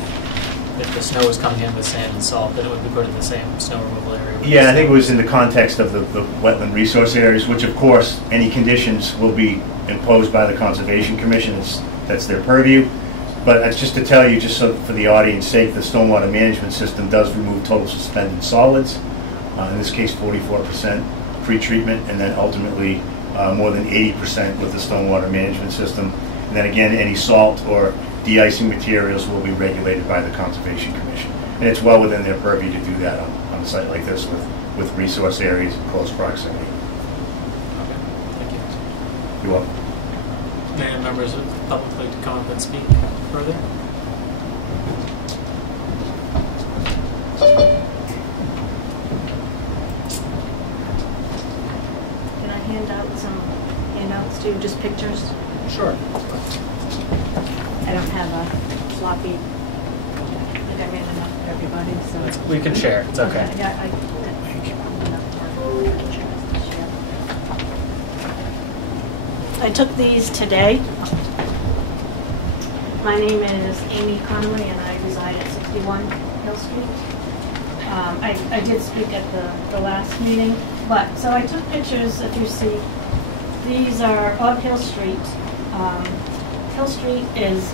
if the snow was coming in with sand and salt, that it would go to the same snow removal area. Yeah, I think it was in the context of the wetland resource areas, which of course, any conditions will be imposed by the Conservation Commission. That's their purview. But just to tell you, just so for the audience's sake, the stormwater management system does remove total suspended solids. In this case, 44% pre-treatment, and then ultimately more than 80% with the stormwater management system. And then again, any salt or de-icing materials will be regulated by the Conservation Commission. And it's well within their purview to do that on a site like this with resource areas in close proximity. Okay, thank you. You're welcome. Any members of the public like to come up and speak further? Can I hand out some handouts too, just pictures? Sure. I don't have a floppy. I think I ran enough for everybody, so. We can share. It's okay. Yeah, I took these today. My name is Amy Conway and I reside at 61 Hill Street. I did speak at the last meeting, but, so I took pictures, if you see, these are of Hill Street. Hill Street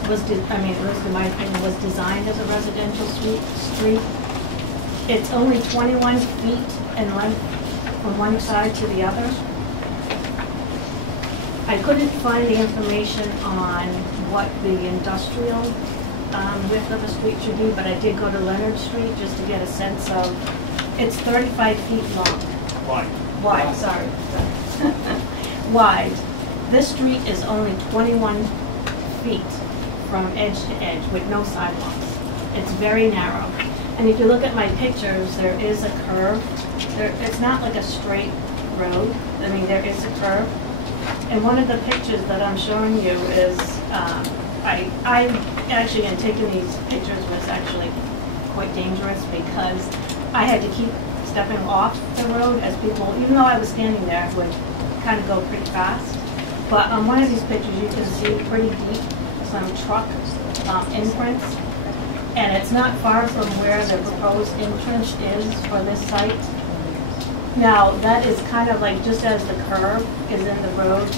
was in my opinion, was designed as a residential street. It's only 21 feet in length from one side to the other. I couldn't find the information on what the industrial width of a street should be, but I did go to Leonard Street just to get a sense of, it's 35 feet long. Wide, sorry. Wide. This street is only 21 feet from edge to edge with no sidewalks. It's very narrow. And if you look at my pictures, there is a curve. It's not like a straight road. I mean, there is a curve. And one of the pictures that I'm showing you is, I actually, in taking these pictures, was actually quite dangerous because I had to keep stepping off the road as people, even though I was standing there, would kind of go pretty fast. But on one of these pictures, you can see pretty deep, some truck imprints. And it's not far from where the proposed entrance is for this site. Now, that is kind of like just as the curve is in the road,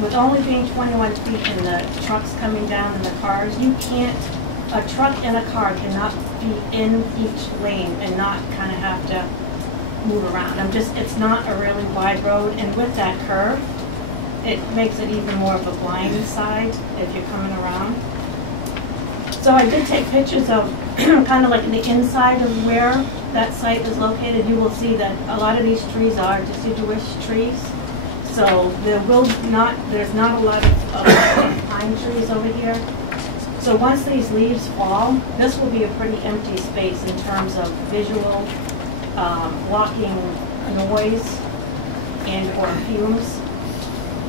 with only being 21 feet and the trucks coming down and the cars, you can't, a truck and a car cannot be in each lane and not kind of have to move around. It's not a really wide road, and with that curve, it makes it even more of a blind side if you're coming around. So I did take pictures of kind of like the inside of where that site is located. You will see that a lot of these trees are deciduous trees. So there's not a lot of pine trees over here. So once these leaves fall, this will be a pretty empty space in terms of visual, blocking noise and or fumes.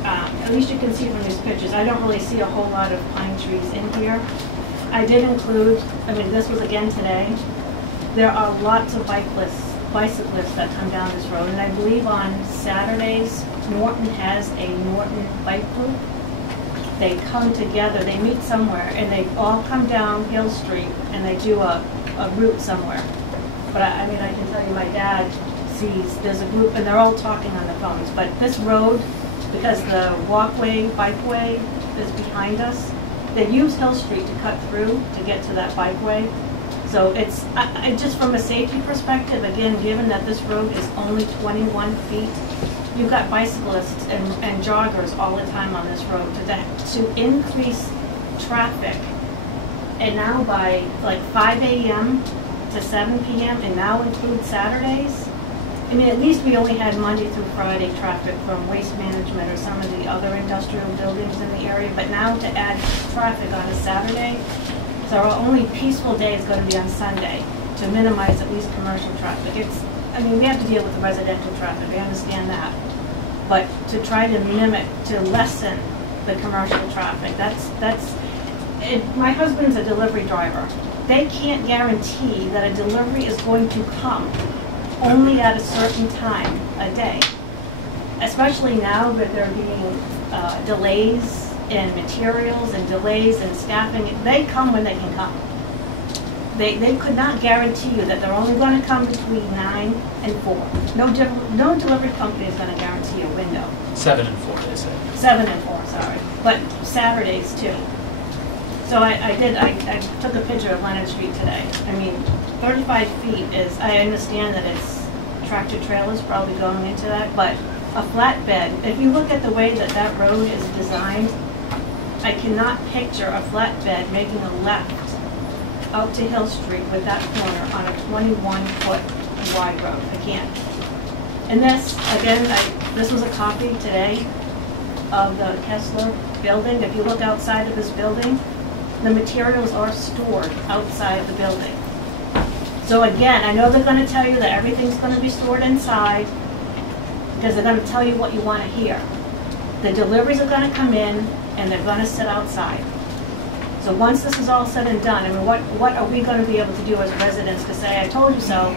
At least you can see from these pictures. I don't really see a whole lot of pine trees in here. I did include, this was again today, there are lots of bicyclists that come down this road, and I believe on Saturdays, Norton has a Norton bike group. They come together, they meet somewhere, and they all come down Hill Street, and they do a route somewhere. But I can tell you, my dad sees, there's a group, and they're all talking on the phones, but this road, because the bikeway is behind us, they use Hill Street to cut through to get to that bikeway. So it's, just from a safety perspective, again, given that this road is only 21 feet, you've got bicyclists and joggers all the time on this road. To increase traffic, and now by like 5 a.m. to 7 p.m. and now include Saturdays, at least we only had Monday through Friday traffic from Waste Management or some of the other industrial buildings in the area, but now to add traffic on a Saturday, so our only peaceful day is going to be on Sunday to minimize at least commercial traffic. We have to deal with the residential traffic, I understand that, but to try to to lessen the commercial traffic, my husband's a delivery driver. They can't guarantee that a delivery is going to come only at a certain time a day, especially now that there are being delays in materials and delays in staffing. They come when they can come. They could not guarantee you that they're only going to come between 9 and 4. No delivery company is going to guarantee a window. 7 and 4, they say. 7 and 4, sorry. But Saturdays too. So I took a picture of Leonard Street today. 35 feet is, I understand that it's tractor trailers probably going into that, but a flatbed, if you look at the way that road is designed, I cannot picture a flatbed making a left out to Hill Street with that corner on a 21-foot wide road. I can't. And this, again, this was a copy today of the Kessler building. If you look outside of this building, the materials are stored outside the building. So again, I know they're going to tell you that everything's going to be stored inside because they're going to tell you what you want to hear. The deliveries are going to come in and they're going to sit outside. So once this is all said and done, what are we going to be able to do as residents to say, I told you so?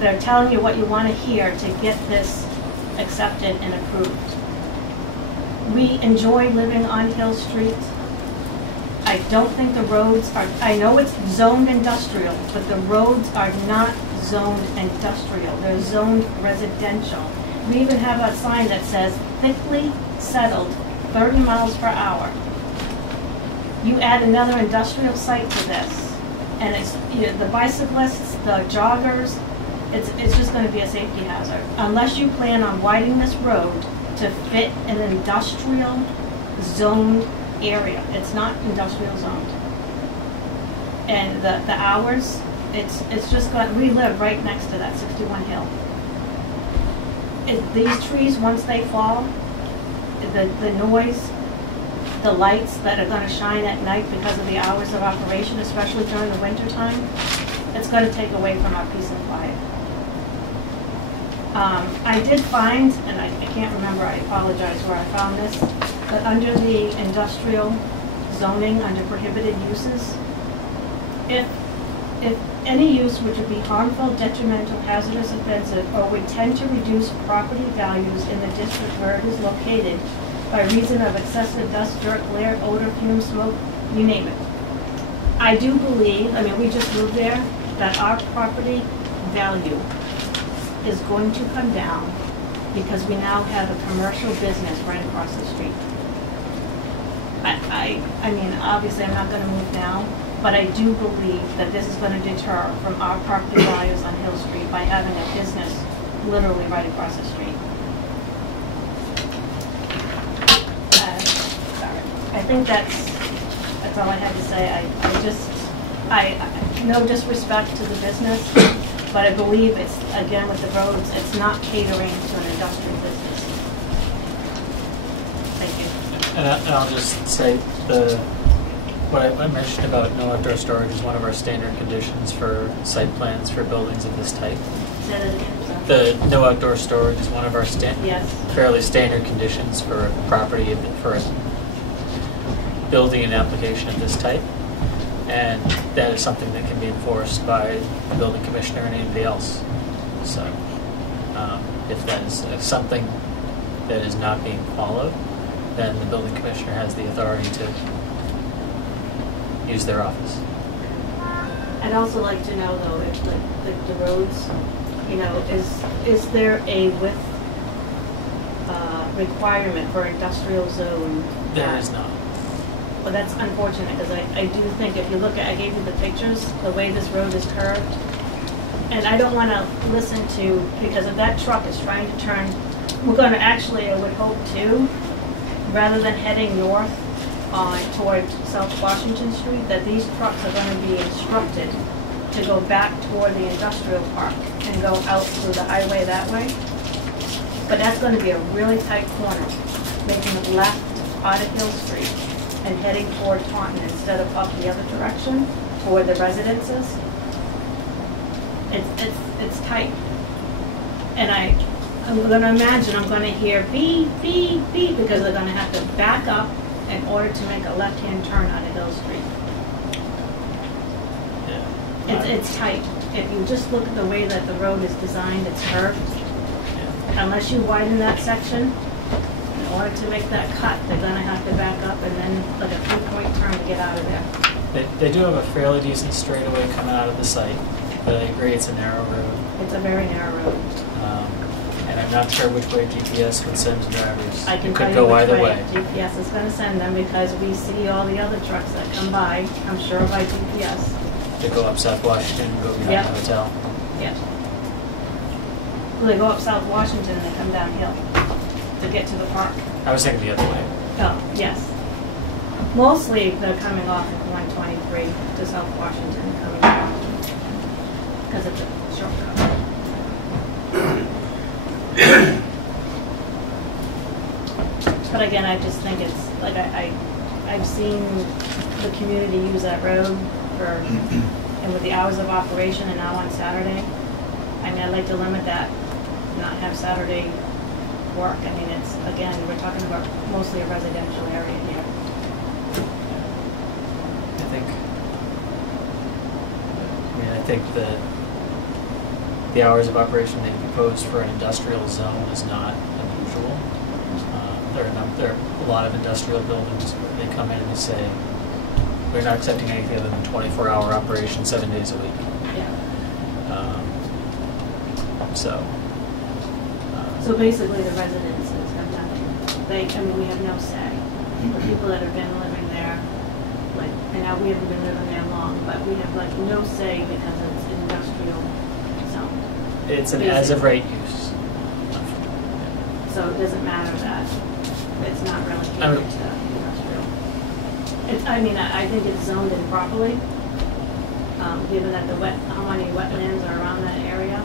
They're telling you what you want to hear to get this accepted and approved. We enjoy living on Hill Street. I don't think the roads are, I know it's zoned industrial, but the roads are not zoned industrial. They're zoned residential. We even have a sign that says thickly settled 30 miles per hour. You add another industrial site to this, and it's the bicyclists, the joggers, it's just going to be a safety hazard. Unless you plan on widening this road to fit an industrial zoned area. It's not industrial zoned. And the hours, it's just going, we live right next to that 61 Hill. These trees, once they fall, the noise, the lights that are going to shine at night because of the hours of operation, especially during the winter time, it's going to take away from our peace and quiet. I did find, and I can't remember, I apologize where I found this, but under the industrial zoning, under prohibited uses, if any use which would be harmful, detrimental, hazardous, offensive, or would tend to reduce property values in the district where it is located by reason of excessive dust, dirt, glare, odor, fume, smoke, you name it. I do believe, we just moved there, that our property value is going to come down because we now have a commercial business right across the street. Obviously I'm not going to move now, But I do believe that this is going to deter from our property values on Hill Street by having a business literally right across the street. Sorry. I think that's all I had to say. I no disrespect to the business, but I believe it's, again, with the roads, it's not catering to an industrial business. Thank you. And I'll just say what I mentioned about no outdoor storage is one of our standard conditions for site plans for buildings of this type. Say that again. The no outdoor storage is one of our Yes. fairly standard conditions for a property, for a building and application of this type. And that is something that can be enforced by the building commissioner and anybody else. So if that is something that is not being followed, then the building commissioner has the authority to use their office. I'd also like to know, though, if the roads, you know, is there a width requirement for industrial zone? There is not. Well, that's unfortunate, because I do think if you look at, I gave you the pictures, the way this road is curved, and I don't want to listen to, because if that truck is trying to turn, we're going to actually, I would hope too, rather than heading north toward South Washington Street, that these trucks are going to be instructed to go back toward the industrial park and go out through the highway that way. But that's going to be a really tight corner, making a left out of Hill Street and heading toward Taunton instead of up the other direction toward the residences. It's tight. And I'm going to imagine I'm going to hear beep, beep, beep, because they're going to have to back up in order to make a left-hand turn out of Hill Street. Yeah. It's tight. If you just look at the way that the road is designed, it's curved. Unless you widen that section, in order to make that cut, they're going to have to back up and then like a 3-point turn to get out of there. They do have a fairly decent straightaway coming out of the site, but I agree it's a narrow road. It's a very narrow road. And I'm not sure which way GPS would send drivers. I can It tell could you go which either way way. GPS is going to send them, because we see all the other trucks that come by, I'm sure by GPS. To go up South Washington and go behind Yep. the hotel. Yes. Well, they go up South Washington and they come downhill to get to the park. I was thinking the other way. Oh, yes. Mostly they're coming off of 123 to South Washington, coming down, because it's a shortcut. But again, I just think it's, like, I've seen the community use that road and with the hours of operation and now on Saturday, I mean, I'd like to limit that, not have Saturday work. I mean, it's, again, we're talking about mostly a residential area here. I think the hours of operation they proposed for an industrial zone is not unusual. There are a lot of industrial buildings where they come in and they say, we're not accepting anything other than 24-hour operation 7 days a week. Yeah. So basically the residences have nothing. I mean, we have no say. The people that have been living there, like, and now we haven't been living there long, but we have like no say because it's industrial zone. it's an as-of-right use. So it doesn't matter that it's not really catered to industrial. I mean, I think it's zoned improperly, given that how many wetlands are around that area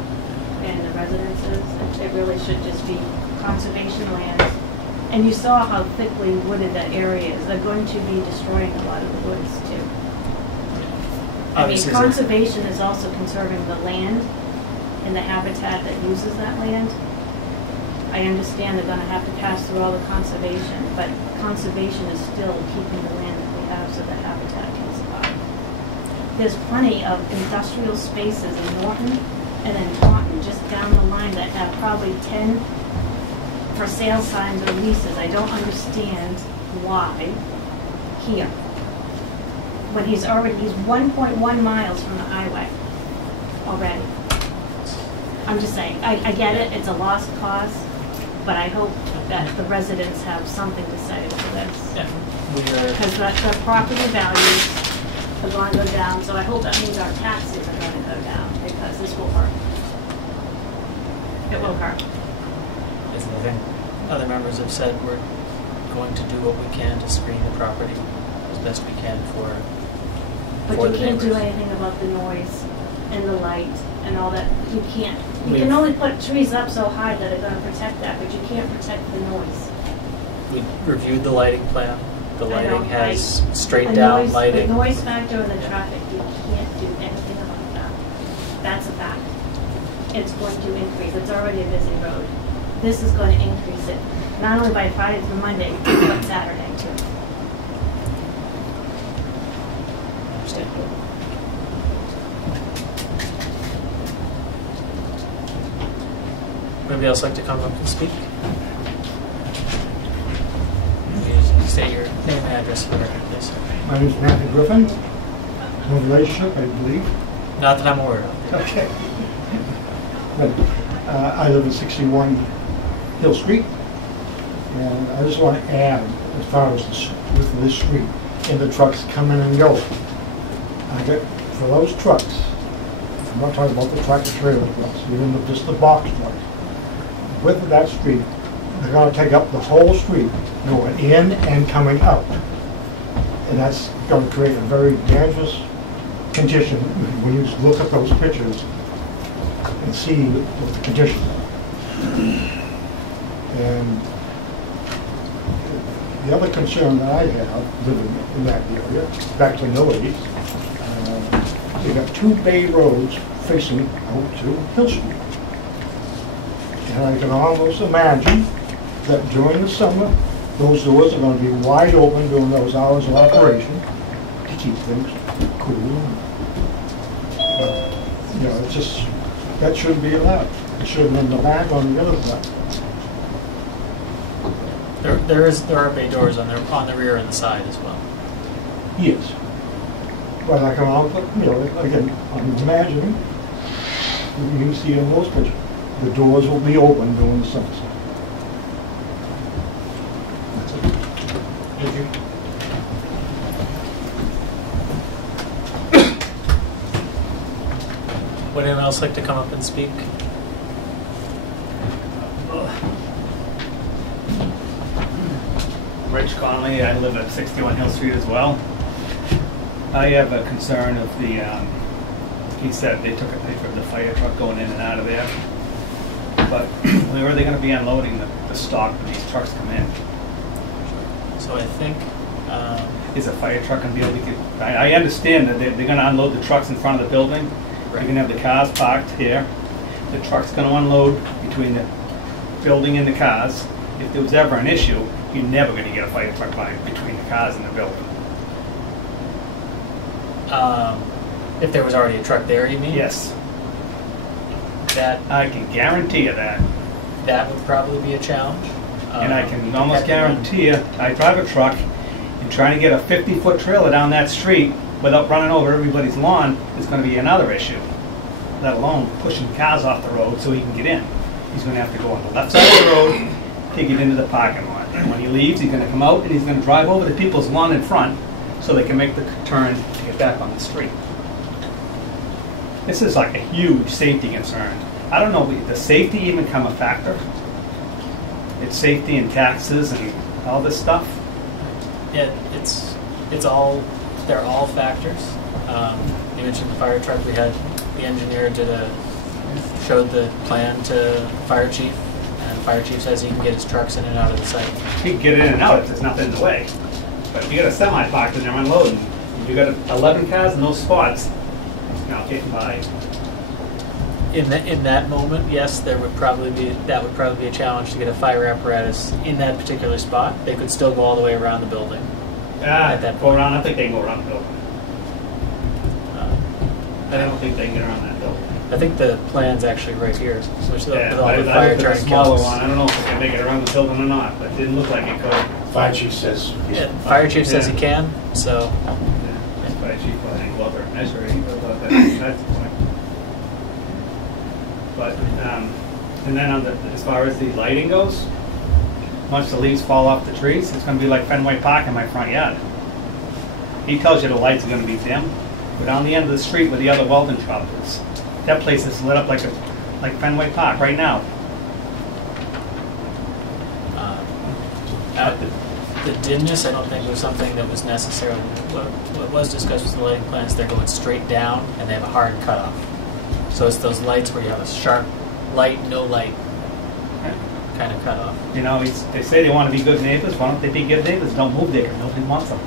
and the residences. It really should just be conservation lands. And you saw how thickly wooded that area is. They're going to be destroying a lot of the woods too. I mean, conservation is also conserving the land and the habitat that uses that land. I understand they're going to have to pass through all the conservation, but conservation is still keeping the land that we have so that habitat can survive. There's plenty of industrial spaces in Norton and in Taunton, just down the line, that have probably 10 for sale signs or leases. I don't understand why here. When he's 1.1 miles from the highway already. I'm just saying, I get it, it's a lost cause, but I hope that the residents have something to say to this. Yeah, Because the property values are going to go down, so I hope that means our taxes are going to go down, because this will hurt. It will hurt. As I think other members have said, we're going to do what we can to screen the property as best we can for But the you can't do neighbors. anything about the noise and the light and all that. You can't. You We've- can only put trees up so high that are gonna protect that, but you can't protect the noise. We reviewed the lighting plan. The I know, lighting has The straight down noise- lighting. The noise factor and the traffic, you can't do anything about that. That's a fact. It's going to increase. It's already a busy road. This is going to increase it, not only by Friday through Monday, but Saturday too. Understandable. Anybody else like to come up and speak? Please state your name and address for the record, please. My name is Matthew Griffin. No relationship, I believe. Not that I'm aware of. Okay. But I live at 61 Hill Street, and I just want to add, as far as with this street, and the trucks come in and go. I get, for those trucks, I'm not talking about the tractor trailer trucks, even just the box trucks. With that street, they're going to take up the whole street, going in and coming out. And that's going to create a very dangerous condition when you look at those pictures and see what the condition. And the other concern that I have living in that area, back to Deliveries, you got two bay roads facing out to Hill Street. And I can almost imagine that during the summer, those doors are going to be wide open during those hours of operation to keep things cool. But, you know, it's just, that shouldn't be allowed. It shouldn't be in the back on the other side. There are bay doors on the rear and the side as well. Yes. But I can also, you know, again, I'm imagining, you can see in those pictures, the doors will be open during the summer. That's it. Thank you. Would anyone else like to come up and speak? Rich Conley, I live at 61 Hill Street as well. I have a concern of the, he said they took a picture of the fire truck going in and out of there. But where are they going to be unloading the stock when these trucks come in? So I think Is a fire truck going to be able to, I understand that they're going to unload the trucks in front of the building. You're going to have the cars parked here. The truck's going to unload between the building and the cars. If there was ever an issue, you're never going to get a fire truck by between the cars and the building. if there was already a truck there, you mean? Yes. That I can guarantee you that. That would probably be a challenge. And I can almost guarantee you, I drive a truck, and trying to get a 50-foot trailer down that street without running over everybody's lawn is going to be another issue, let alone pushing cars off the road so he can get in. He's going to have to go on the left side of the road to get into the parking lot. And when he leaves, he's going to come out and he's going to drive over the people's lawn in front so they can make the turn to get back on the street. This is like a huge safety concern. I don't know, does safety even become a factor? It's safety and taxes and all this stuff? It's all, they're all factors. You mentioned the fire truck. We had the engineer showed the plan to the fire chief, and the fire chief says he can get his trucks in and out of the site. He can get in and out if there's nothing in the way. But if you got a semi parked and they're unloading, if you got 11 cars in those spots, you know, getting by. In that moment, yes, that would probably be a challenge to get a fire apparatus in that particular spot. They could still go all the way around the building. At that go around. I think they can go around the building. I don't think they can get around that building. I think the plan's actually right here, which with all but the I fire looked at turn the smaller kills. one. I don't know if they can make it around the building or not, but it didn't look like it could. Fire chief says. Yeah, fire chief says he can. So. Yeah, fire chief, I think, go out there and measure it. But that's the point. But and then as far as the lighting goes, once the leaves fall off the trees, it's going to be like Fenway Park in my front yard. He tells you the lights are gonna be dim, but on the end of the street where the other welding shop is, that place is lit up like Fenway Park right now. The dimness, I don't think was something that was necessarily, what was discussed with the lighting plans, they're going straight down and they have a hard cutoff. So it's those lights where you have a sharp light, no light kind of cutoff. You know, they say they want to be good neighbors. Why don't they be good neighbors? Don't move there because nobody wants them.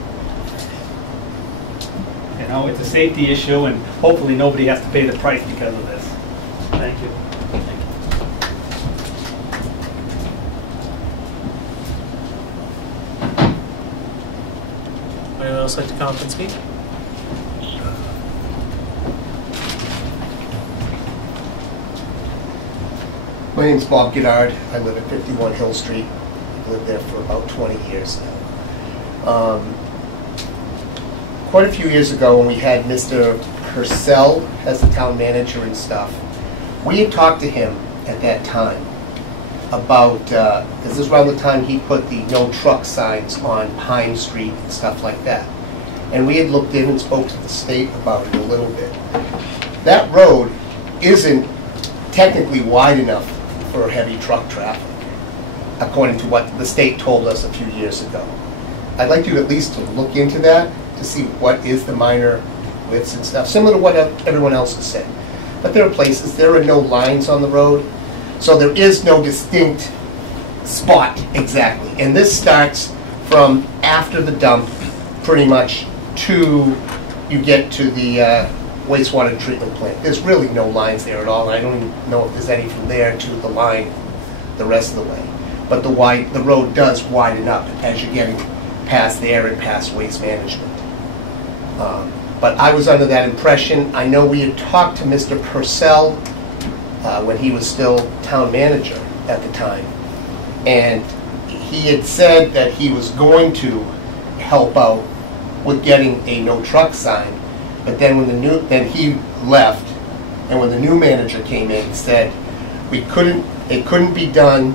You know, it's a safety issue, and hopefully nobody has to pay the price because of this. Thank you. Anyone else like to come up and speak? My name's Bob Goddard. I live at 51 Hill Street. I've lived there for about 20 years now. Quite a few years ago when we had Mr. Purcell as the town manager and stuff, we had talked to him at that time about, this is around the time he put the no truck signs on Pine Street and stuff like that. And we had looked in and spoke to the state about it a little bit. That road isn't technically wide enough for heavy truck traffic, according to what the state told us a few years ago. I'd like you at least to look into that to see what is the minor widths and stuff, similar to what everyone else has said. But there are places, there are no lines on the road, so there is no distinct spot exactly. And this starts from after the dump pretty much to you get to the wastewater treatment plant. There's really no lines there at all. I don't even know if there's any from there to the line the rest of the way. But the road does widen up as you're getting past there and past waste management. But I was under that impression. I know we had talked to Mr. Purcell when he was still town manager at the time. And he had said that he was going to help out with getting a no truck sign. But then when he left, and when the new manager came in, he said it couldn't be done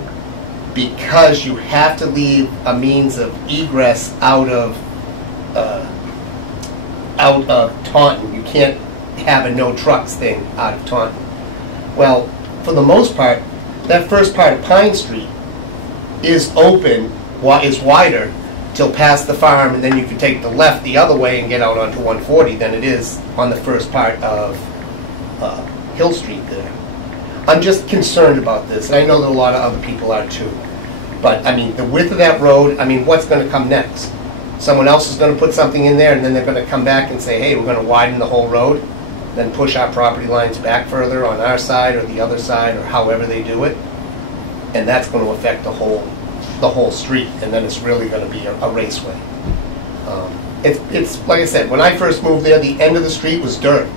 because you have to leave a means of egress out of Taunton. You can't have a no trucks thing out of Taunton. Well, for the most part, that first part of Pine Street is open, is wider till past the farm, and then you can take the left the other way and get out onto 140 than it is on the first part of Hill Street there. I'm just concerned about this, and I know that a lot of other people are too. But, I mean, the width of that road, I mean, what's going to come next? Someone else is going to put something in there, and then they're going to come back and say, hey, we're going to widen the whole road, then push our property lines back further on our side or the other side, or however they do it. And that's going to affect the whole street, and then it's really going to be a raceway. It's like I said, when I first moved there, the end of the street was dirt.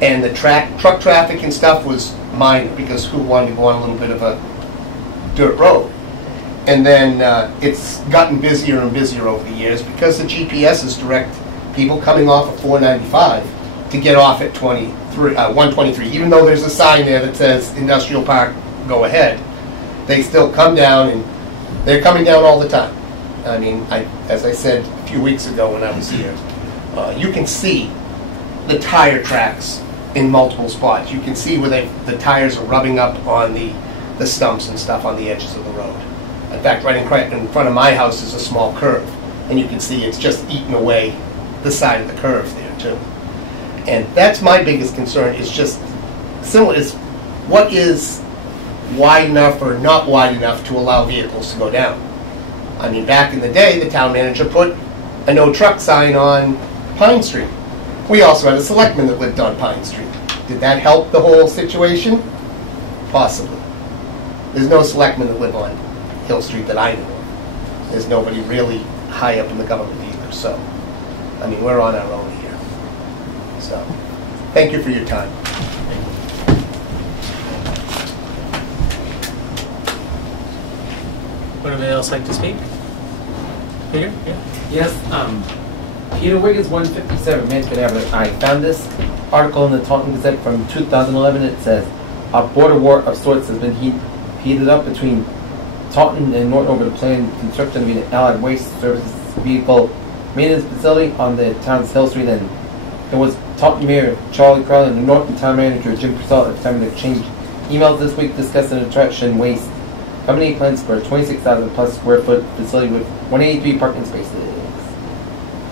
And the truck traffic and stuff was minor, because who wanted to go on a little bit of a dirt road? And then it's gotten busier and busier over the years because the GPSs direct people coming off of 495 to get off at 123. Even though there's a sign there that says Industrial Park, go ahead, they still come down, and they're coming down all the time. I mean, as I said a few weeks ago when I was here, you can see the tire tracks in multiple spots. You can see where the tires are rubbing up on the stumps and stuff on the edges of the road. In fact, right in front of my house is a small curve, and you can see it's just eating away the side of the curve there too. And that's my biggest concern, is just similar, is what is wide enough or not wide enough to allow vehicles to go down. I mean, back in the day, the town manager put a no truck sign on Pine Street. We also had a selectman that lived on Pine Street. Did that help the whole situation? Possibly. There's no selectmen that live on Hill Street that I know of. There's nobody really high up in the government either. So, I mean, we're on our own here. So, thank you for your time. Would anybody else like to speak? Peter? Yeah. Yes, Peter Wiggins, 157 Mansfield Avenue. I found this article in the Taunton Gazette from 2011. It says, a border war of sorts has been heated up between Taunton and Norton over the planned construction of an Allied Waste Services vehicle maintenance facility on the town's Hill Street end. It was Taunton Mayor Charlie Crowley and the Norton Town Manager Jim Purcell at the time of the exchange emails this week discussing attraction waste. Company plans for a 26,000 plus square foot facility with 183 parking spaces.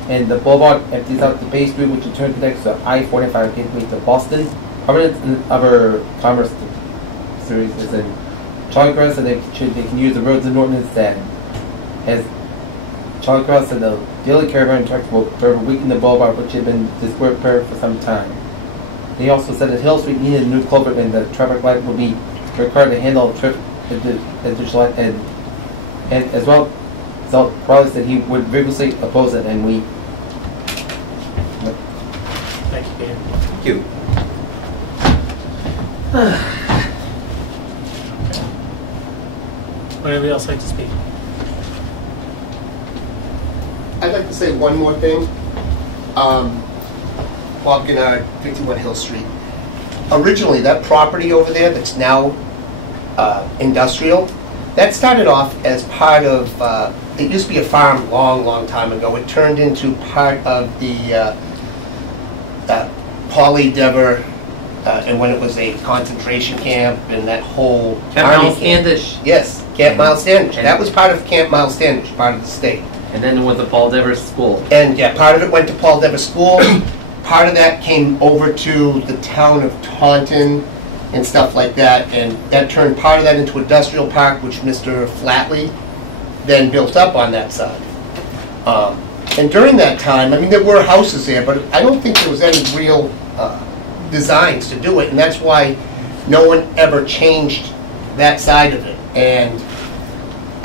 And the boulevard empties out to Bay Street, which in turn connects to I-45 gateway to Boston. Prominent in other commerce series is in Charlie Cross said they can use the roads in Norton instead. As Charlie Cross said the daily caravan trucks will forever weaken the boulevard, which had been disrepaired for some time. He also said that Hill Street needed a new culvert and the traffic light will be required to handle traffic additional light. And as well, Crowley said he would vigorously oppose it, and we. Thank you, Peter. Thank you. Would anybody else like to speak? I'd like to say one more thing. Bob Gennard, 51 Hill Street. Originally, that property over there that's now industrial, that started off as part of, it used to be a farm long time ago. It turned into part of the Polly Dever, and when it was a concentration camp and that whole Camp army Miles camp. Standish. Yes, Camp Miles Standish. That was part of Camp Miles Standish, part of the state. And then it went to Paul Devers School. And yeah, part of it went to Paul Devers School. Part of that came over to the town of Taunton and stuff like that. And that turned part of that into industrial park, which Mr. Flatley then built up on that side. And during that time, I mean, there were houses there, but I don't think there was any real designs to do it. And that's why no one ever changed that side of it. And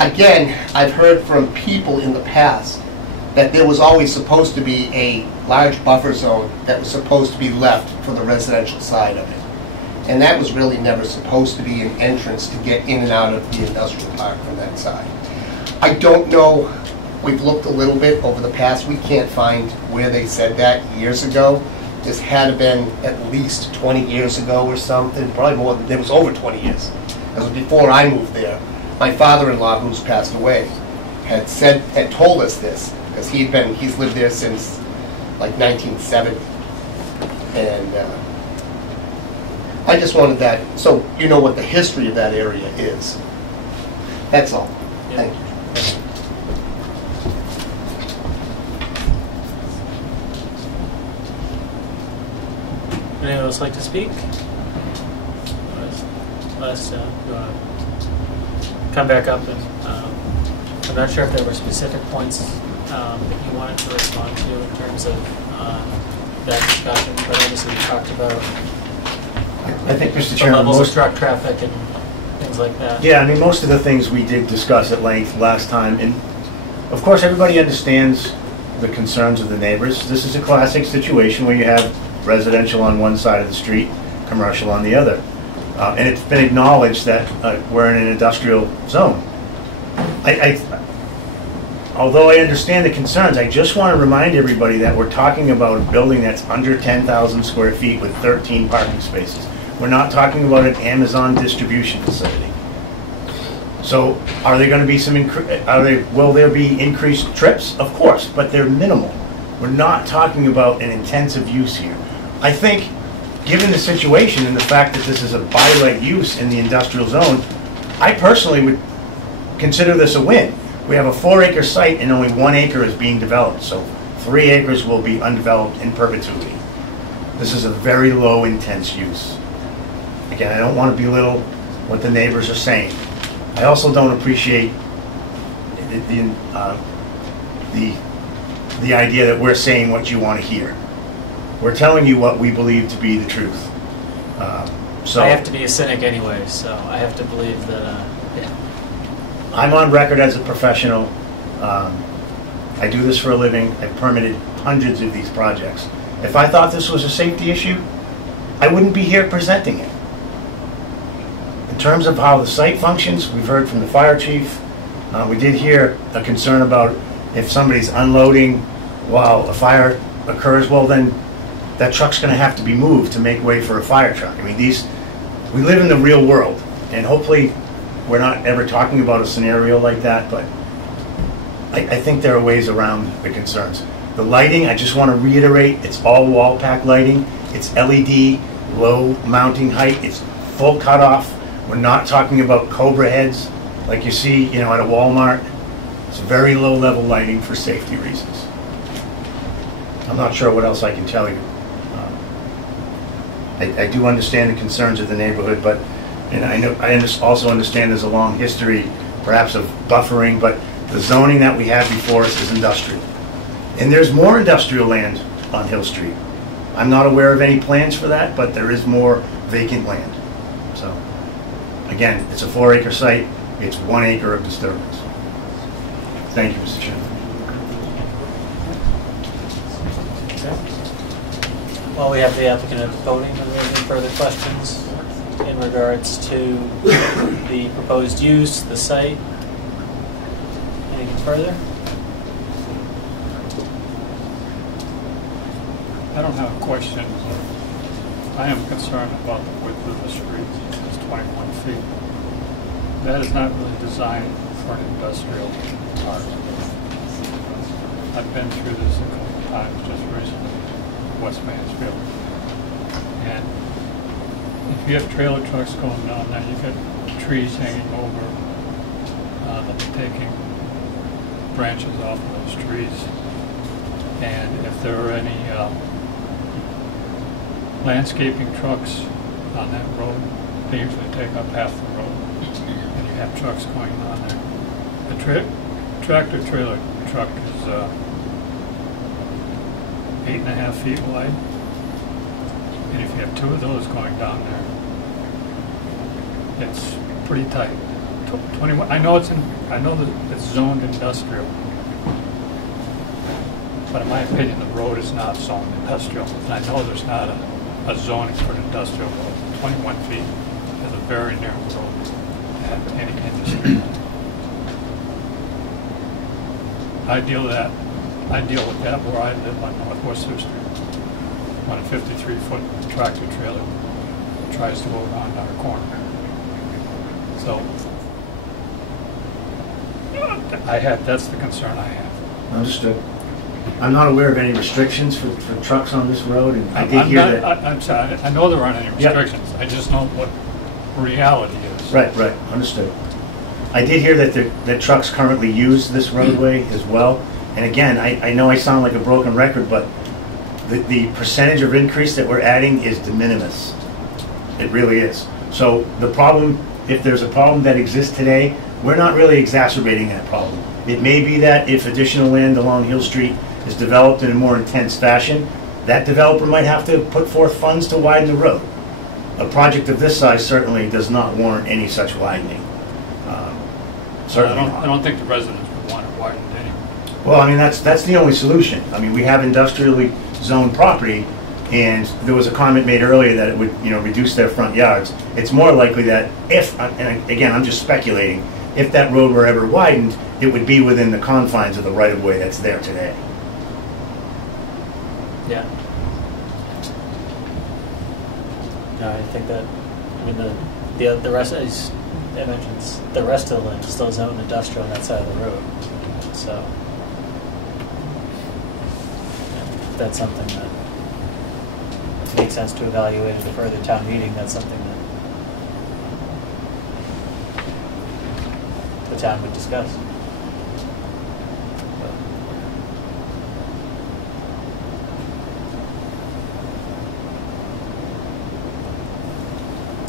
again, I've heard from people in the past that there was always supposed to be a large buffer zone that was supposed to be left for the residential side of it. And that was really never supposed to be an entrance to get in and out of the industrial park from that side. I don't know, we've looked a little bit over the past, we can't find where they said that years ago. This had to been at least 20 years ago or something, probably more, it was over 20 years. It was before I moved there. My father-in-law, who's passed away, had told us this, because he's lived there since like 1970. And I just wanted that, so you know what the history of that area is. That's all. Yeah. Thank you. Anyone else like to speak? Let us come back up, and I'm not sure if there were specific points that you wanted to respond to in terms of that discussion, but obviously we talked about I think, Mr. the Chairman, levels of truck traffic and things like that. Yeah, I mean, most of the things we did discuss at length last time, and of course, everybody understands the concerns of the neighbors. This is a classic situation where you have residential on one side of the street, commercial on the other. And it's been acknowledged that we're in an industrial zone. Although I understand the concerns, I just want to remind everybody that we're talking about a building that's under 10,000 square feet with 13 parking spaces. We're not talking about an Amazon distribution facility. So are there going to be will there be increased trips? Of course, but they're minimal. We're not talking about an intensive use here. I think, given the situation and the fact that this is a by-right use in the industrial zone, I personally would consider this a win. We have a 4-acre site and only 1 acre is being developed, so 3 acres will be undeveloped in perpetuity. This is a very low intense use. Again, I don't want to belittle what the neighbors are saying. I also don't appreciate the idea that we're saying what you want to hear. We're telling you what we believe to be the truth. So I have to be a cynic anyway, so I have to believe that, I'm on record as a professional. I do this for a living. I've permitted hundreds of these projects. If I thought this was a safety issue, I wouldn't be here presenting it. In terms of how the site functions, we've heard from the fire chief. We did hear a concern about if somebody's unloading while a fire occurs, well then that truck's going to have to be moved to make way for a fire truck. I mean, we live in the real world, and hopefully we're not ever talking about a scenario like that, but I think there are ways around the concerns. The lighting, I just want to reiterate, it's all wall pack lighting. It's LED, low mounting height. It's full cutoff. We're not talking about Cobra heads like you see, you know, at a Walmart. It's very low level lighting for safety reasons. I'm not sure what else I can tell you. I do understand the concerns of the neighborhood, but, and also understand there's a long history, perhaps, of buffering, but the zoning that we have before us is industrial. And there's more industrial land on Hill Street. I'm not aware of any plans for that, but there is more vacant land. So, again, it's a 4-acre site. It's 1 acre of disturbance. Thank you, Mr. Chairman. While we have the applicant at the podium, are there any further questions in regards to the proposed use, the site? Anything further? I don't have questions. I am concerned about the width of the street. It's 21 feet. That is not really designed for an industrial park. I've been through this a couple of times just recently, West Mansfield. And if you have trailer trucks going down there, you've got trees hanging over that are taking branches off of those trees. And if there are any landscaping trucks on that road, they usually take up half the road. And you have trucks going on there. The tractor trailer truck is 8.5 feet wide. And if you have 2 of those going down there, it's pretty tight. 21. I know that it's zoned industrial, but in my opinion, the road is not zoned industrial. And I know there's not a zoning for an industrial road. 21 feet is a very narrow road at any industry. I deal with that where I live on North Worcester Street, when a 53-foot tractor trailer tries to go around our corner. So that's the concern I have. Understood. I'm not aware of any restrictions for trucks on this road, and I did hear that. I'm sorry, I know there aren't any restrictions. Yep. I just know what reality is. Right, understood. I did hear that trucks currently use this roadway as well. And again, I know I sound like a broken record, but the percentage of increase that we're adding is de minimis. It really is. So the problem, if there's a problem that exists today, we're not really exacerbating that problem. It may be that if additional land along Hill Street is developed in a more intense fashion, that developer might have to put forth funds to widen the road. A project of this size certainly does not warrant any such widening. I don't think the residents would want it widened anyway. Well, I mean, that's the only solution. I mean, we have industrially zoned property, and there was a comment made earlier that it would, reduce their front yards. It's more likely that if, and again, I'm just speculating, if that road were ever widened, it would be within the confines of the right-of-way that's there today. Yeah. No, I think that, the rest, as I mentioned, the rest of the land is still zoned industrial on that side of the road. So, that's something that makes sense to evaluate at a further town meeting. That's something that the town would discuss.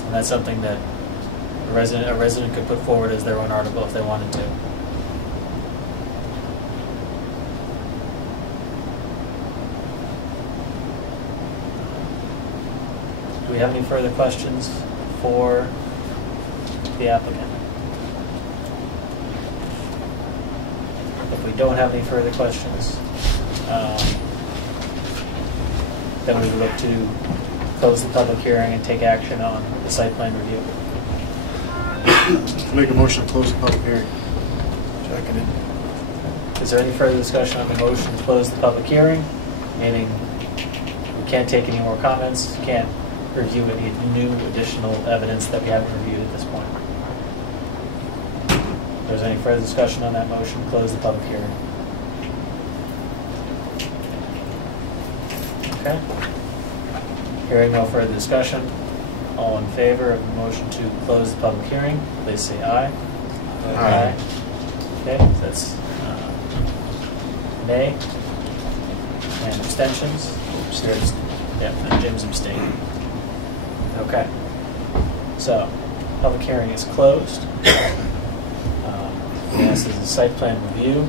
And that's something that a resident could put forward as their own article if they wanted to. Do we have any further questions for the applicant? If we don't have any further questions, then we would look to close the public hearing and take action on the site plan review. Make a motion to close the public hearing. Second it. Is there any further discussion on the motion to close the public hearing? Meaning we can't take any more comments, can't review any new additional evidence that we haven't reviewed at this point. If there's any further discussion on that motion, close the public hearing. Okay. Hearing no further discussion, all in favor of the motion to close the public hearing, please say aye. Aye. Okay, so that's nay. And abstentions? Yeah, and Jim's abstaining. Okay. So, public hearing is closed. This is a site plan review.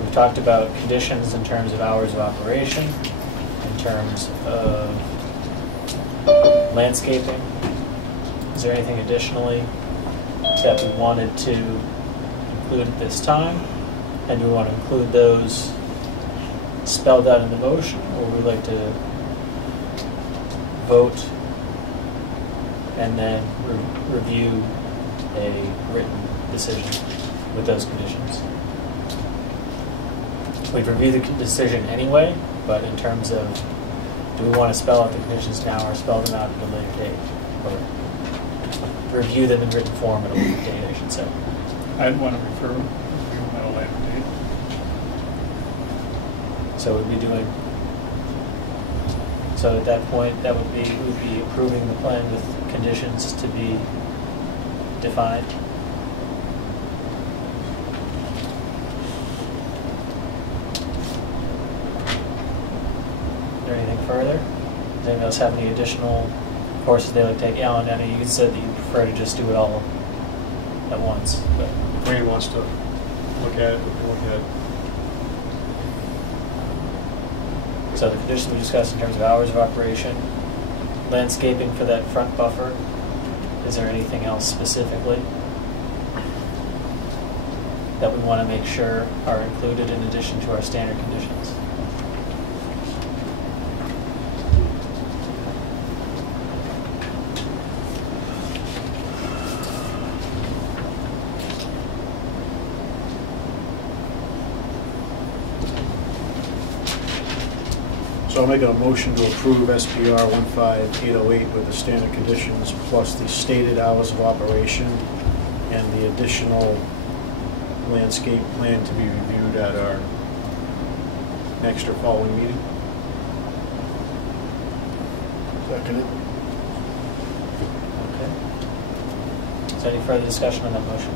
We've talked about conditions in terms of hours of operation, in terms of landscaping. Is there anything additionally that we wanted to include at this time? And do we want to include those spelled out in the motion, or would we like to vote and then review a written decision with those conditions? We'd review the decision anyway, but in terms of, do we want to spell out the conditions now or spell them out at a later date? Or review them in written form at a later date, I should say. I'd want to review them at a later date. So we'd be doing, so at that point, that would be, we'd be approving the plan with conditions to be defined. Is there anything further? Does anyone else have any additional courses they like to take? Alan, I know you said that you prefer to just do it all at once, but If Wayne wants to look at it, we can look at it. so the conditions we discussed in terms of hours of operation, landscaping for that front buffer. Is there anything else specifically that we want to make sure are included in addition to our standard conditions? So I'll make a motion to approve SPR 15808 with the standard conditions plus the stated hours of operation and the additional landscape plan to be reviewed at our next or following meeting. Seconded. Okay. Is there any further discussion on that motion?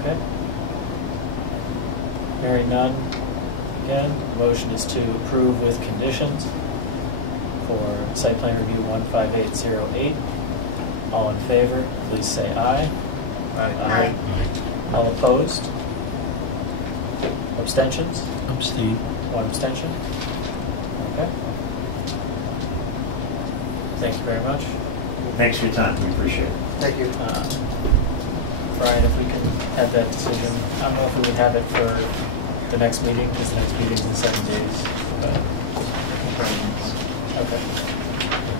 Okay. Hearing none. Again, the motion is to approve with conditions for site plan review 15808. All in favor, please say aye. Aye. All opposed? Abstentions? Abstain. One abstention. Okay. Thank you very much. Thanks for your time, we appreciate it. Thank you. Brian, if we can have that decision, I don't know if we would have it for the next meeting, because the next meeting's in 7 days. But okay.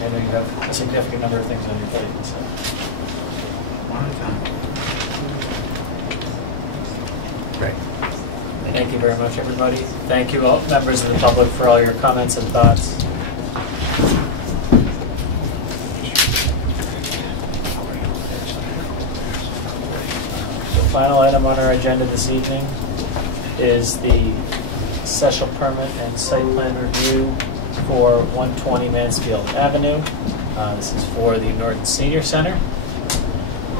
I know you have a significant number of things on your plate, so. One at a time. Great. Thank you very much, everybody. Thank you, all members of the public, for all your comments and thoughts. The final item on our agenda this evening is the special permit and site plan review for 120 Mansfield Avenue. This is for the Norton Senior Center.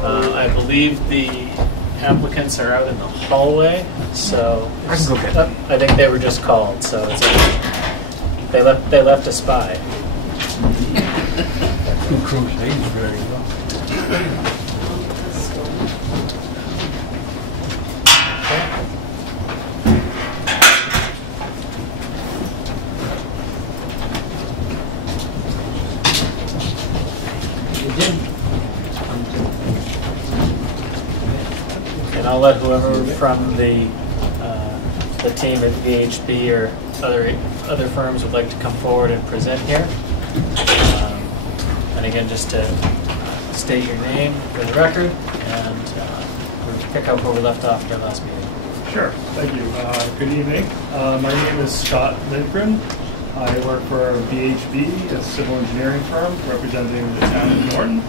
I believe the applicants are out in the hallway, so I can go get them. I think they were just called, so it's they left us by. Who crochets very well. And I'll let whoever from the team at VHB or other firms would like to come forward and present here. And again, just to state your name for the record, and we'll pick up where we left off in our last meeting. Sure, thank you. Good evening. My name is Scott Lindgren. I work for BHB, a civil engineering firm representing the town of Norton.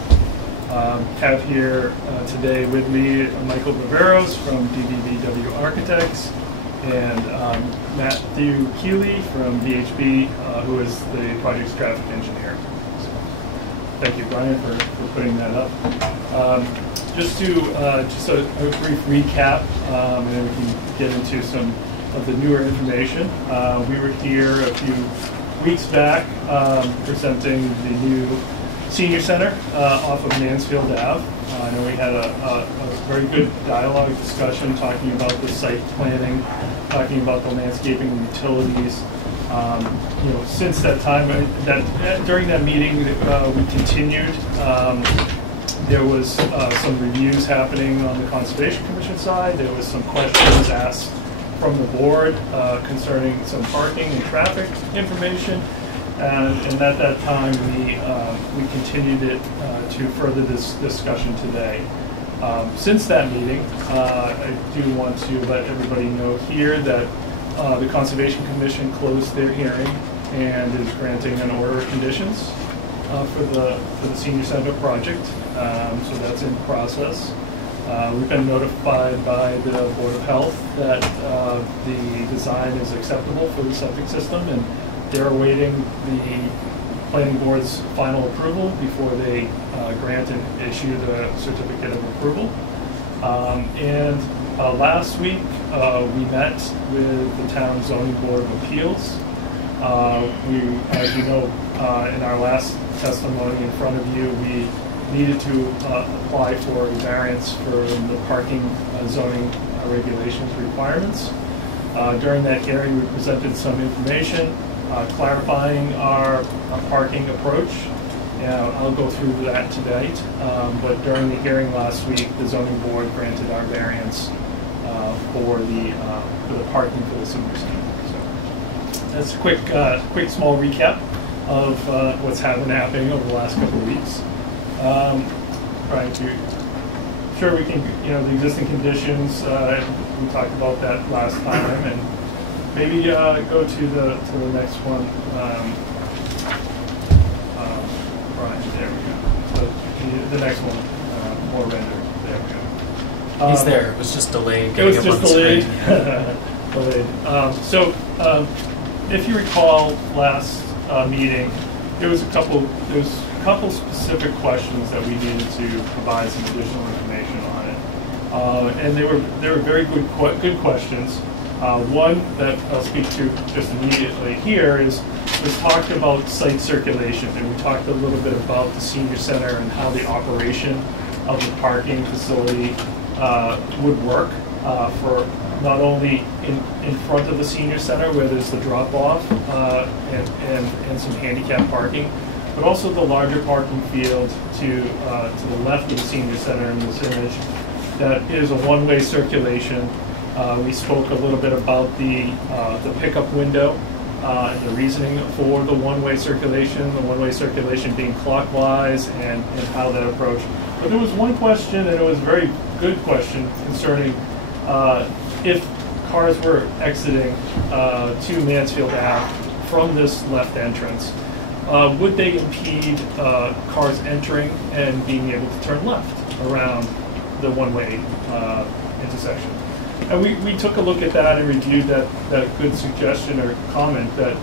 Have here today with me Michael Viveros from DBVW Architects and Matthew Keeley from BHB, who is the project's traffic engineer. So, thank you, Brian, for putting that up. Just a brief recap, and then we can get into some of the newer information. We were here a few weeks back presenting the new senior center off of Mansfield Ave. I know we had a very good dialogue discussion talking about the site planning, talking about the landscaping and utilities. Since that time, during that meeting, we continued. There was some reviews happening on the Conservation Commission side. There was some questions asked from the board concerning some parking and traffic information. And at that time, we continued it to further this discussion today. Since that meeting, I do want to let everybody know here that the Conservation Commission closed their hearing and is granting an order of conditions for the senior center project. So that's in process. We've been notified by the Board of Health that the design is acceptable for the septic system, and they're awaiting the planning board's final approval before they grant and issue the certificate of approval. Last week we met with the town zoning board of appeals. As you know, in our last testimony in front of you, we needed to apply for a variance for the parking zoning regulations requirements. During that hearing, we presented some information clarifying our parking approach. I'll go through that today, but during the hearing last week, the zoning board granted our variance for the parking for the senior center. So that's a quick small recap of what's been happening over the last couple of weeks. Right, sure we can, the existing conditions, we talked about that last time, and maybe go to the next one. Brian, there we go. So the next one, more rendered. There we go. He's there. It was just delayed. It was just delayed. Delayed. If you recall last meeting, there was a couple specific questions that we needed to provide some additional information on it, and they were very good questions. One that I'll speak to just immediately here was talked about site circulation, and we talked a little bit about the senior center and how the operation of the parking facility would work for not only in front of the senior center where there's the drop-off and some handicap parking, but also the larger parking field to the left of the senior center in this image. That is a one-way circulation. We spoke a little bit about the pickup window and the reasoning for the one-way circulation being clockwise and how that approach. But there was one question, and it was a very good question, concerning if cars were exiting to Mansfield Ave from this left entrance, would they impede cars entering and being able to turn left around the one-way intersection? And we took a look at that and reviewed that good suggestion or comment that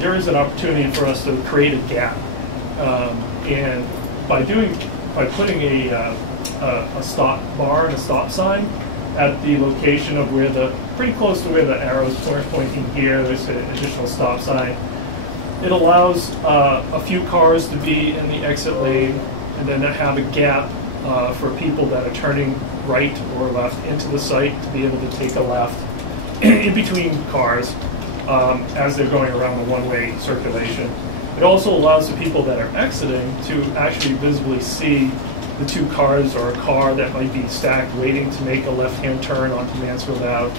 there is an opportunity for us to create a gap, and by putting a stop bar and a stop sign at the location of pretty close to where the arrow's pointing here, there's an additional stop sign. It allows a few cars to be in the exit lane, and then to have a gap for people that are turning right or left into the site to be able to take a left in between cars as they're going around the one-way circulation. It also allows the people that are exiting to actually visibly see the two cars or a car that might be stacked waiting to make a left-hand turn onto Mansfield Ave,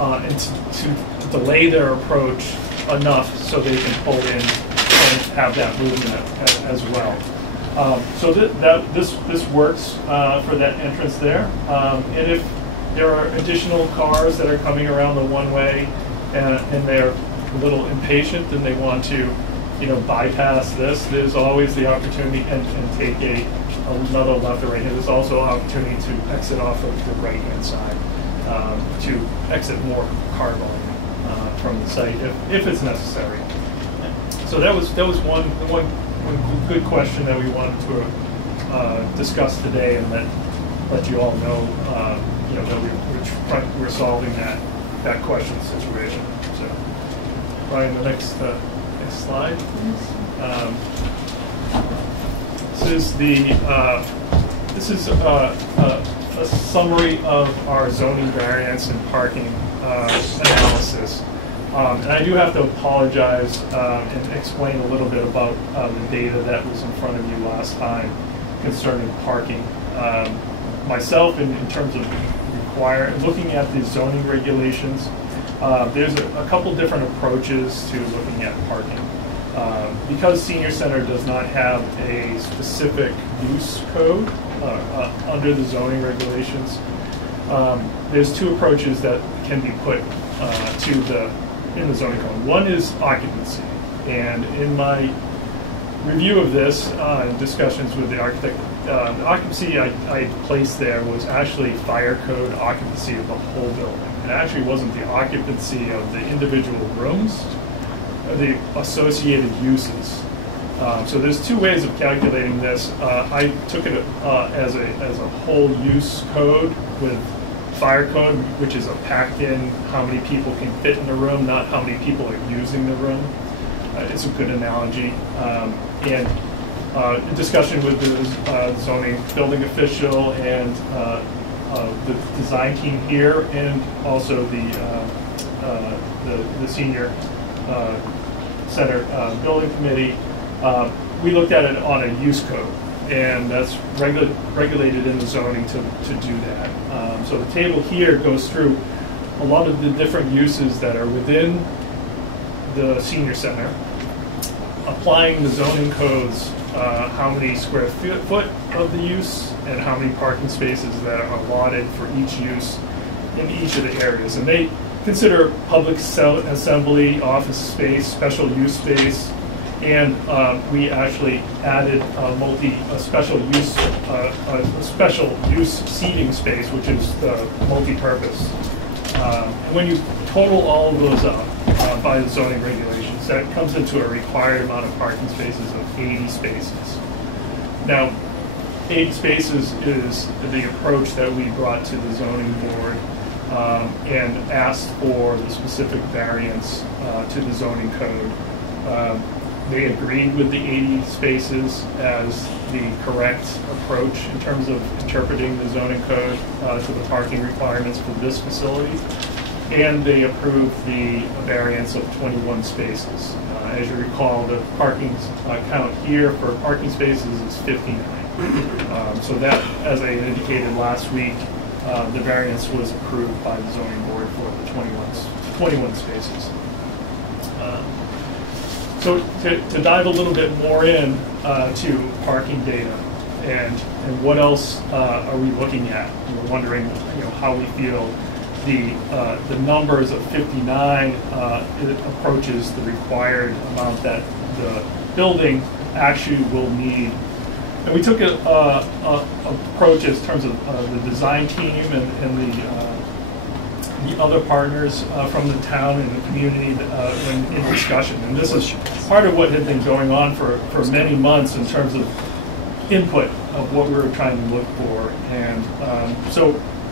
and to delay their approach enough so they can pull in and have that movement as well. So this works for that entrance there. And there are additional cars that are coming around the one-way, and they're a little impatient and they want to, bypass this, there's always the opportunity and take another left or right. And there's also an opportunity to exit off of the right-hand side to exit more car volume from the site if it's necessary. So that was one good question that we wanted to discuss today, and let you all know, that we're solving that question situation. So, Ryan, the next slide. This is a summary of our zoning variance and parking analysis. And I do have to apologize and explain a little bit about the data that was in front of you last time concerning parking. Myself, in terms of looking at the zoning regulations, there's a couple different approaches to looking at parking. Because senior center does not have a specific use code under the zoning regulations, there's two approaches that can be put in the zoning code. One is occupancy, and in my review of this and discussions with the architect, the occupancy I placed there was actually fire code occupancy of the whole building. It actually wasn't the occupancy of the individual rooms, the associated uses. So there's two ways of calculating this. I took it as a whole use code with fire code, which is a packed in how many people can fit in the room, not how many people are using the room. It's a good analogy. And in discussion with the zoning building official and the design team here, and also the senior center building committee, we looked at it on a use code, and that's regulated in the zoning to do that. So the table here goes through a lot of the different uses that are within the senior center, applying the zoning codes, how many square foot of the use and how many parking spaces that are allotted for each use in each of the areas. And they consider public assembly, office space, special use space, and we actually added a special use seating space, which is multi-purpose. And when you total all of those up by the zoning regulations, that comes into a required amount of parking spaces of 80 spaces. Now, 80 spaces is the approach that we brought to the zoning board and asked for the specific variance to the zoning code. They agreed with the 80 spaces as the correct approach in terms of interpreting the zoning code to the parking requirements for this facility, and they approved the variance of 21 spaces. As you recall, the parking count here for parking spaces is 59. So that, as I indicated last week, the variance was approved by the zoning board for the 21 spaces. So to dive a little bit more in to parking data and what else are we looking at? We're wondering how we feel the numbers of 59 it approaches the required amount that the building actually will need. And we took an approach in terms of the design team and the other partners from the town and the community when in discussion. And this is part of what had been going on for many months in terms of input of what we were trying to look for. And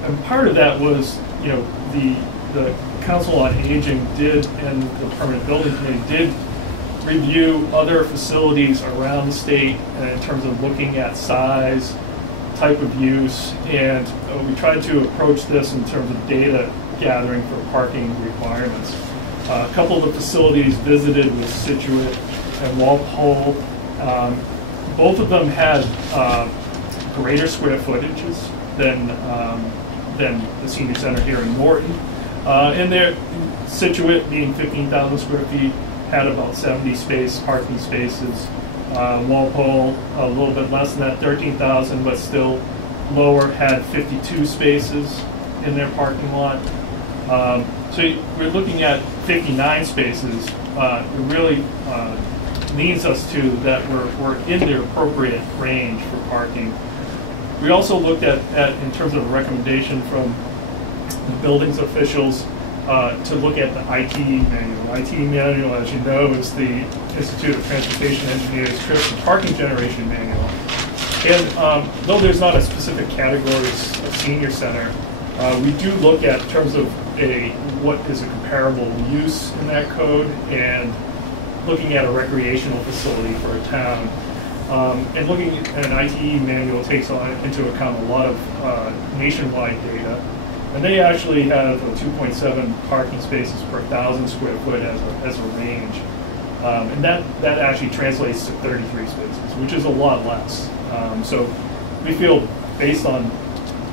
and part of that was, the Council on Aging did, and the Permanent Building Committee did review other facilities around the state in terms of looking at size, type of use, and we tried to approach this in terms of data gathering for parking requirements. A couple of the facilities visited with Situate and Walpole. Both of them had greater square footages than the senior center here in Norton. And their Situate, being 15,000 square feet, had about 70 parking spaces. Walpole, a little bit less than that, 13,000, but still lower, had 52 spaces. in their parking lot. So we're looking at 59 spaces. It really leads us to that we're in the appropriate range for parking. We also looked at in terms of a recommendation from the buildings officials, to look at the ITE manual. ITE manual, as you know, is the Institute of Transportation Engineers Trips and Parking Generation Manual. And though there's not a specific categories of senior center, we do look at in terms of what is a comparable use in that code, and looking at a recreational facility for a town. And looking at an ITE manual takes into account a lot of nationwide data. And they actually have a 2.7 parking spaces per 1,000 square foot as a range. And that actually translates to 33 spaces, which is a lot less. So we feel, based on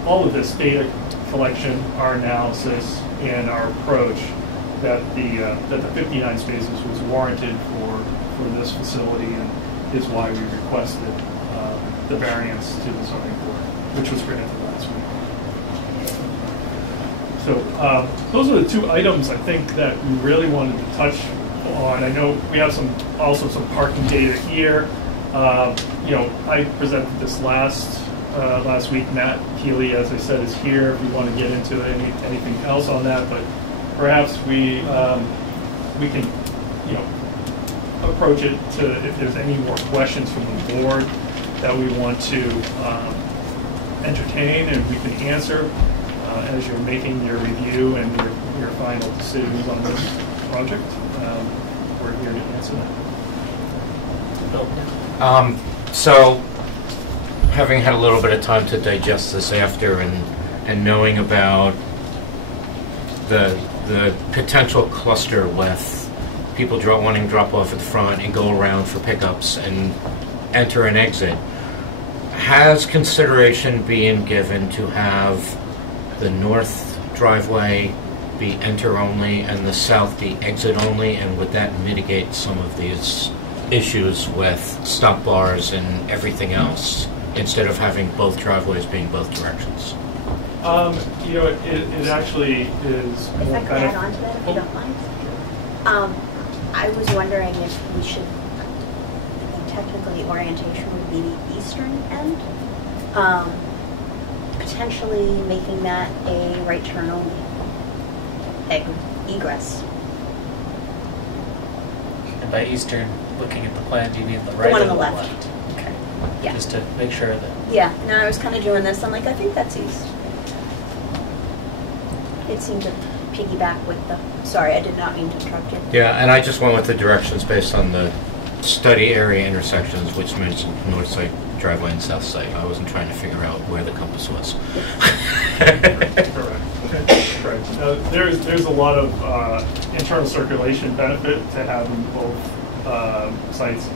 all of this data collection, our analysis, and our approach, that the 59 spaces was warranted for this facility, and is why we requested the variance to the zoning board, which was granted last week. So those are the two items I think that we really wanted to touch on. I know we have also some parking data here. I presented this last week. Matt Healy, as I said, is here if you want to get into anything else on that. But perhaps we can approach it to, if there's any more questions from the board that we want to entertain, and we can answer as you're making your review and your final decisions on this project. We're here to answer that. So, having had a little bit of time to digest this after, and knowing about the potential cluster with people wanting to drop off at the front and go around for pickups and enter and exit, has consideration being given to have the north driveway be enter only and the south be exit only, and would that mitigate some of these issues with stop bars and everything else, instead of having both driveways being both directions? It actually is If more I could kind add of... on to that, if you don't mind. I was wondering if we should, technically orientation would be the eastern end, potentially making that a right turn only egress. And by eastern, looking at the plan, do you mean the The right one or on the the left. left? Okay. Yeah. Just to make sure that... Yeah, no, I was kind of doing this, I'm like, I think that's east. It seemed to piggyback with the, sorry, I did not mean to interrupt you. Yeah, and I just went with the directions based on the study area intersections, which mentioned north side driveway and south side. I wasn't trying to figure out where the compass was. Correct. There's a lot of internal circulation benefit to having both sites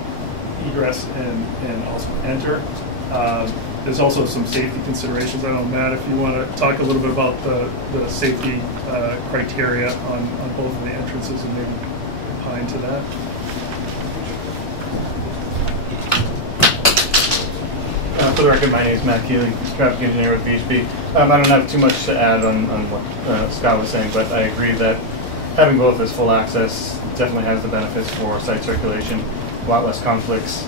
egress and also enter. There's also some safety considerations. I don't know, Matt, if you want to talk a little bit about the safety criteria on both of the entrances and maybe opine to that. For the record, my name is Matt Keeley, traffic engineer with VHB. I don't have too much to add on what Scott was saying, but I agree that having both as full access definitely has the benefits for site circulation, a lot less conflicts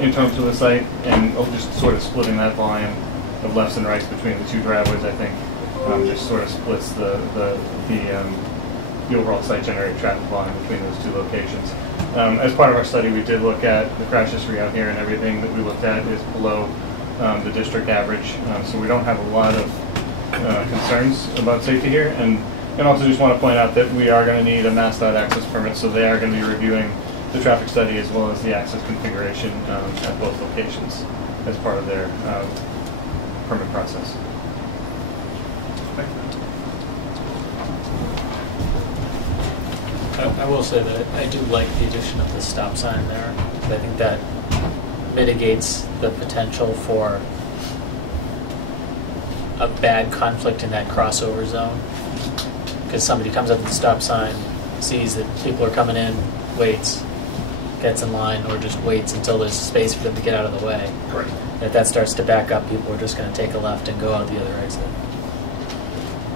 internal to the site, and just sort of splitting that volume of lefts and rights between the two driveways, I think, just sort of splits the overall site generated traffic volume between those two locations. As part of our study, we did look at the crash history out here, and everything that we looked at is below the district average, so we don't have a lot of concerns about safety here. And also just want to point out that we are going to need a MassDOT access permit, so they are going to be reviewing the traffic study as well as the access configuration at both locations as part of their permit process. I will say that I do like the addition of the stop sign there. I think that mitigates the potential for a bad conflict in that crossover zone. Because somebody comes up with the stop sign, sees that people are coming in, waits, gets in line, or just waits until there's space for them to get out of the way. Right. If that starts to back up, people are just going to take a left and go out the other exit.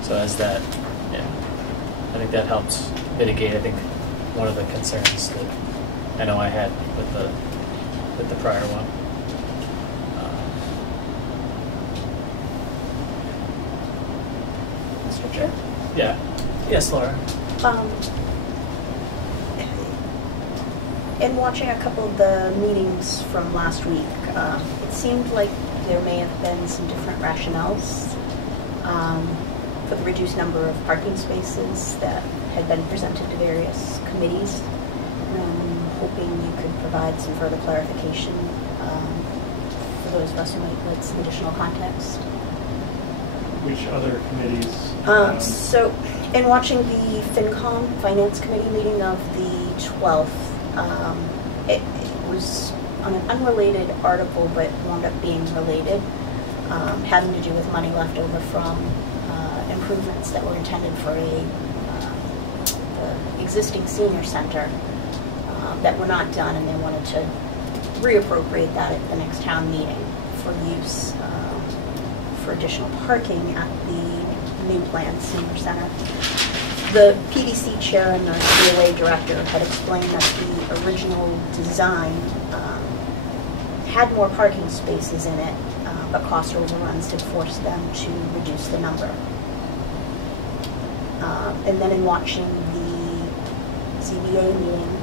So as that, yeah, I think that helps mitigate, I think, one of the concerns that I know I had with the prior one. Mr. Chair? Yeah. Yes, Laura. In watching a couple of the meetings from last week, it seemed like there may have been some different rationales for the reduced number of parking spaces that had been presented to various committees. I'm hoping you could provide some further clarification for those of us who might like some additional context. Which other committees? So, in watching the FinCom Finance Committee meeting of the 12th, it was on an unrelated article, but wound up being related, having to do with money left over from improvements that were intended for the existing senior center that were not done, and they wanted to reappropriate that at the next town meeting for use for additional parking at the new planned senior center. The PDC chair and the COA director had explained that the original design had more parking spaces in it, but cost overruns had forced them to reduce the number. And then in watching the ZBA meeting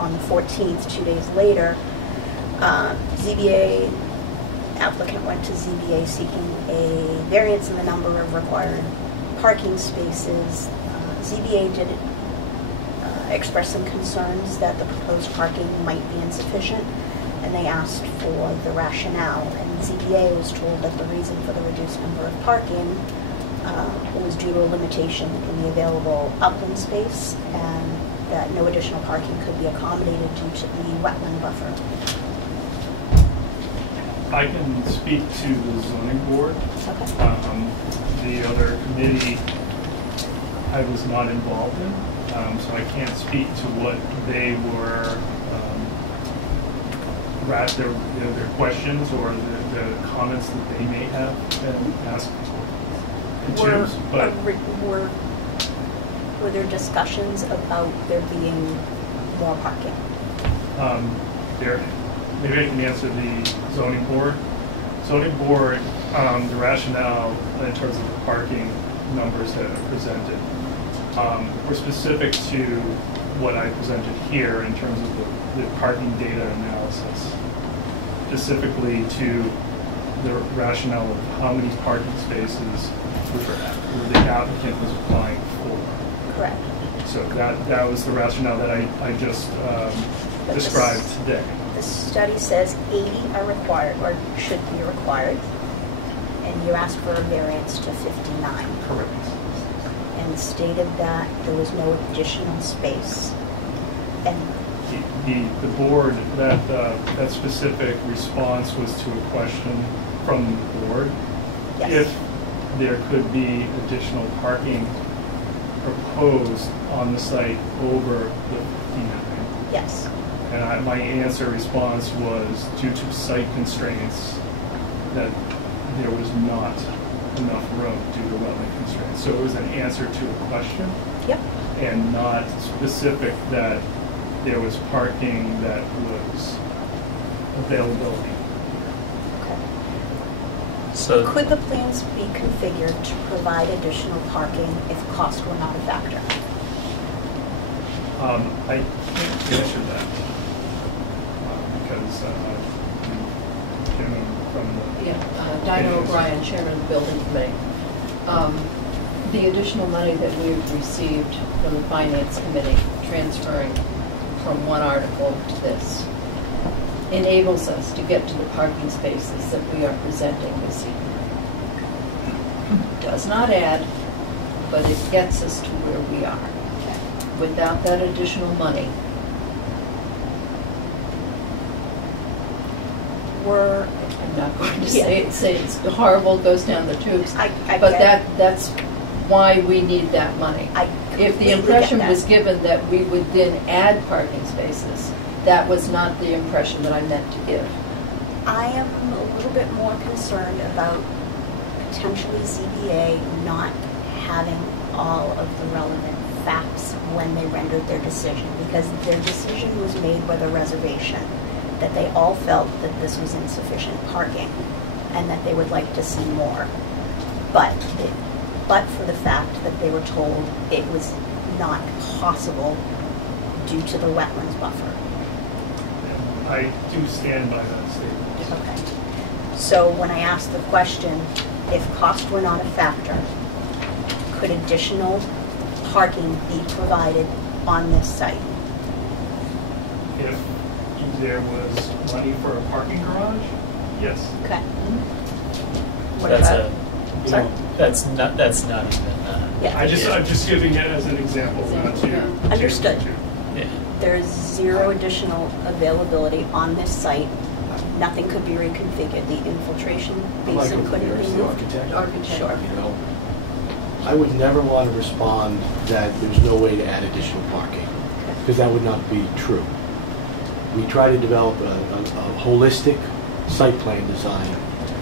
on the 14th, 2 days later, ZBA applicant went to ZBA seeking a variance in the number of required parking spaces. ZBA did express some concerns that the proposed parking might be insufficient, and they asked for the rationale. And ZBA was told that the reason for the reduced number of parking was due to a limitation in the available upland space, and that no additional parking could be accommodated due to the wetland buffer. I can speak to the zoning board. Okay. The other committee I was not involved in, so I can't speak to what they were, their questions or the comments that they may have been asked to. But were there discussions about there being more parking? Maybe I can answer the zoning board. Zoning board, the rationale in terms of the parking numbers that are presented were specific to what I presented here in terms of the parking data analysis, specifically to the rationale of how many parking spaces the applicant was applying for. Correct. So that was the rationale that I just described today. The study says 80 are required, or should be required, and you asked for a variance to 59. Correct. And stated that there was no additional space. And the board, that specific response was to a question from the board. Yes. If there could be additional parking proposed on the site over the 59. Yes. And my response was due to site constraints that there was not enough room due to wetland constraints. So it was an answer to a question. Yep. And not specific that there was parking that was availability. Okay. So could the plans be configured to provide additional parking if cost were not a factor? I can't answer that because from the Dinah O'Brien, Chairman of the Building Committee. The additional money that we've received from the Finance Committee, transferring from one article to this, enables us to get to the parking spaces that we are presenting this evening. Does not add, but it gets us to where we are. Without that additional money, I'm not going to say it's horrible, goes down the tubes, but that's why we need that money. If the impression was given that we would then add parking spaces, that was not the impression that I meant to give. I am a little bit more concerned about potentially ZBA not having all of the relevant facts when they rendered their decision, because their decision was made with a reservation that they all felt that this was insufficient parking and that they would like to see more. But for the fact that they were told it was not possible due to the wetlands buffer. I do stand by that statement. Okay. So when I asked the question, if cost were not a factor, could additional parking be provided on this site? If there was money for a parking garage, yes. Okay. What That's about- a, Sorry? that's not even, Yeah. I'm just giving it as an example, not to. Understood. yeah. There is zero additional availability on this site. Nothing could be reconfigured. The infiltration basin couldn't be moved. Sure. You know, I would never want to respond that there's no way to add additional parking, because that would not be true. We try to develop a holistic site plan design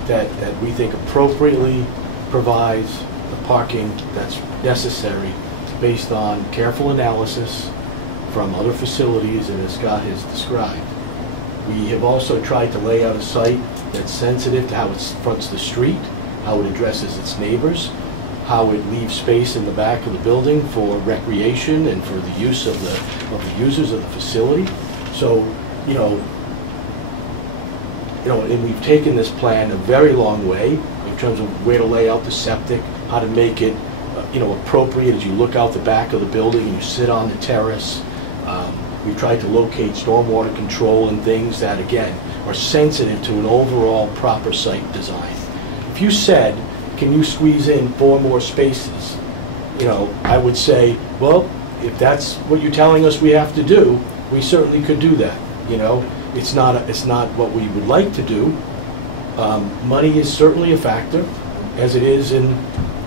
that we think appropriately provides the parking that's necessary based on careful analysis from other facilities and as Scott has described. We have also tried to lay out a site that's sensitive to how it fronts the street, how it addresses its neighbors, how it leaves space in the back of the building for recreation and for the use of the users of the facility. So, you know, and we've taken this plan a very long way in terms of where to lay out the septic, how to make it, appropriate as you look out the back of the building and you sit on the terrace. We've tried to locate stormwater control and things that, again, are sensitive to an overall proper site design. If you said, can you squeeze in 4 more spaces? I would say, well, if that's what you're telling us we have to do, we certainly could do that. It's not what we would like to do. Money is certainly a factor, as it is in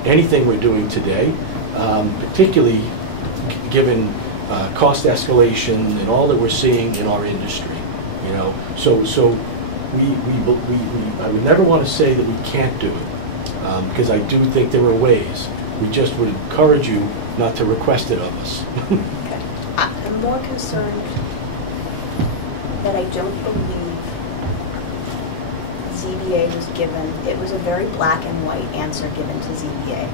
anything we're doing today, particularly given cost escalation and all that we're seeing in our industry. So I would never want to say that we can't do it, because I do think there are ways. We just would encourage you not to request it of us. Okay. I'm more concerned that I don't believe ZBA was given, it was a very black and white answer given to ZBA.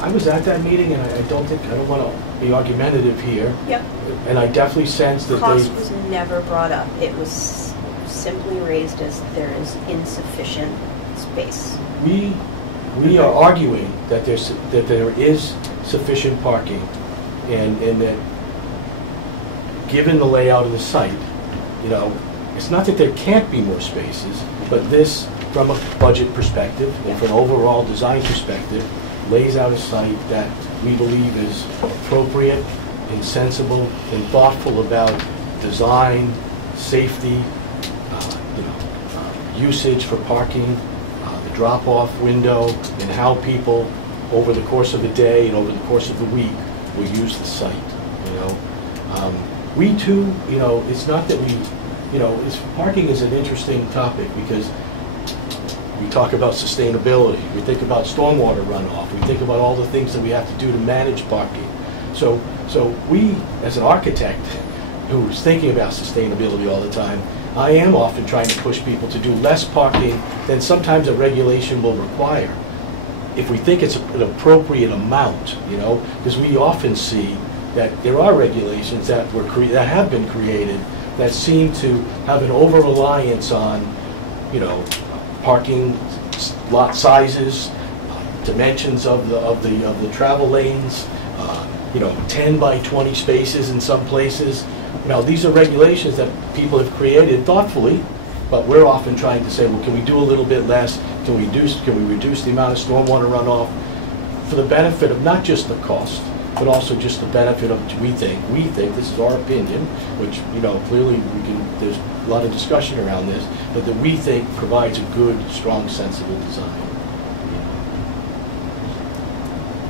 I was at that meeting, and I don't want to be argumentative here. Yep. And I definitely sense that Cost was never brought up. It was simply raised as there is insufficient space. We are arguing that there is sufficient parking, and that given the layout of the site, it's not that there can't be more spaces, but this, from a budget perspective and from an overall design perspective, lays out a site that we believe is appropriate and sensible and thoughtful about design, safety, usage for parking, the drop-off window, and how people over the course of a day and over the course of the week will use the site. We too, it's not that parking is an interesting topic because we talk about sustainability, we think about stormwater runoff, we think about all the things that we have to do to manage parking. So we, as an architect who's thinking about sustainability all the time, I am often trying to push people to do less parking than sometimes a regulation will require, if we think it's an appropriate amount, because we often see that there are regulations that have been created that seem to have an over-reliance on, parking lot sizes, dimensions of the travel lanes, 10 by 20 spaces in some places. Now, these are regulations that people have created thoughtfully, but we're often trying to say, well, can we do a little bit less? Can we reduce the amount of stormwater runoff for the benefit of not just the cost, but also just the benefit of, we think, this is our opinion, which, clearly there's a lot of discussion around this, but that we think provides a good, strong, sensible design.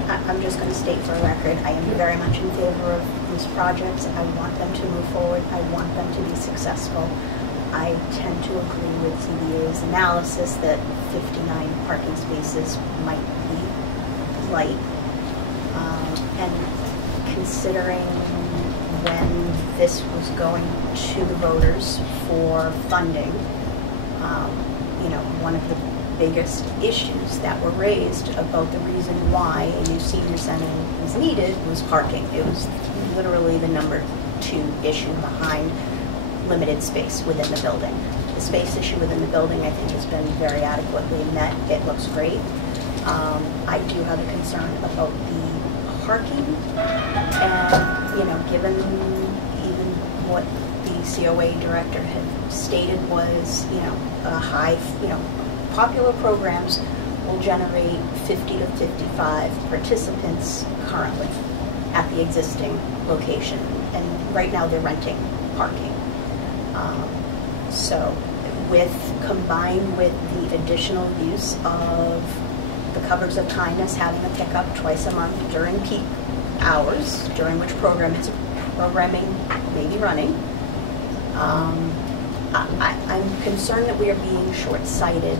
I'm just going to state for a record, I am very much in favor of these projects. I want them to move forward. I want them to be successful. I tend to agree with ZBA's analysis that 59 parking spaces might be light. And considering when this was going to the voters for funding, you know, one of the biggest issues that were raised about the reason why a new senior center was needed was parking. It was literally the number 2 issue behind limited space within the building. The space issue within the building, I think, has been very adequately met. It looks great. I do have a concern about the parking, and, you know, given even what the COA director had stated was, you know, a high, you know, popular programs will generate 50 to 55 participants currently at the existing location, and right now they're renting parking. So combined with the additional use of the Covers of Kindness having a pickup twice a month during peak hours, during which programming may be running, I'm concerned that we are being short-sighted,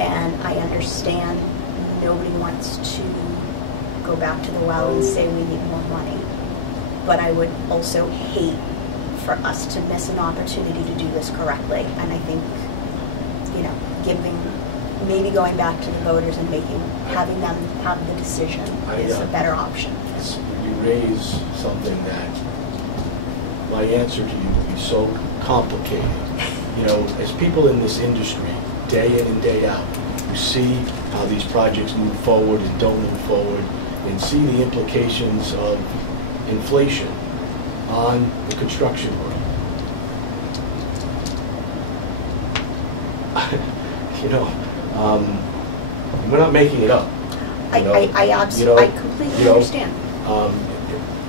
and I understand nobody wants to go back to the well and say we need more money, but I would also hate for us to miss an opportunity to do this correctly. And I think, you know, maybe going back to the voters and having them have the decision is a better option. You raise something that my answer to you will be so complicated. You know, as people in this industry, day in and day out, you see how these projects move forward and don't move forward, and see the implications of inflation on the construction world. You know, we're not making it up. I absolutely, I completely understand.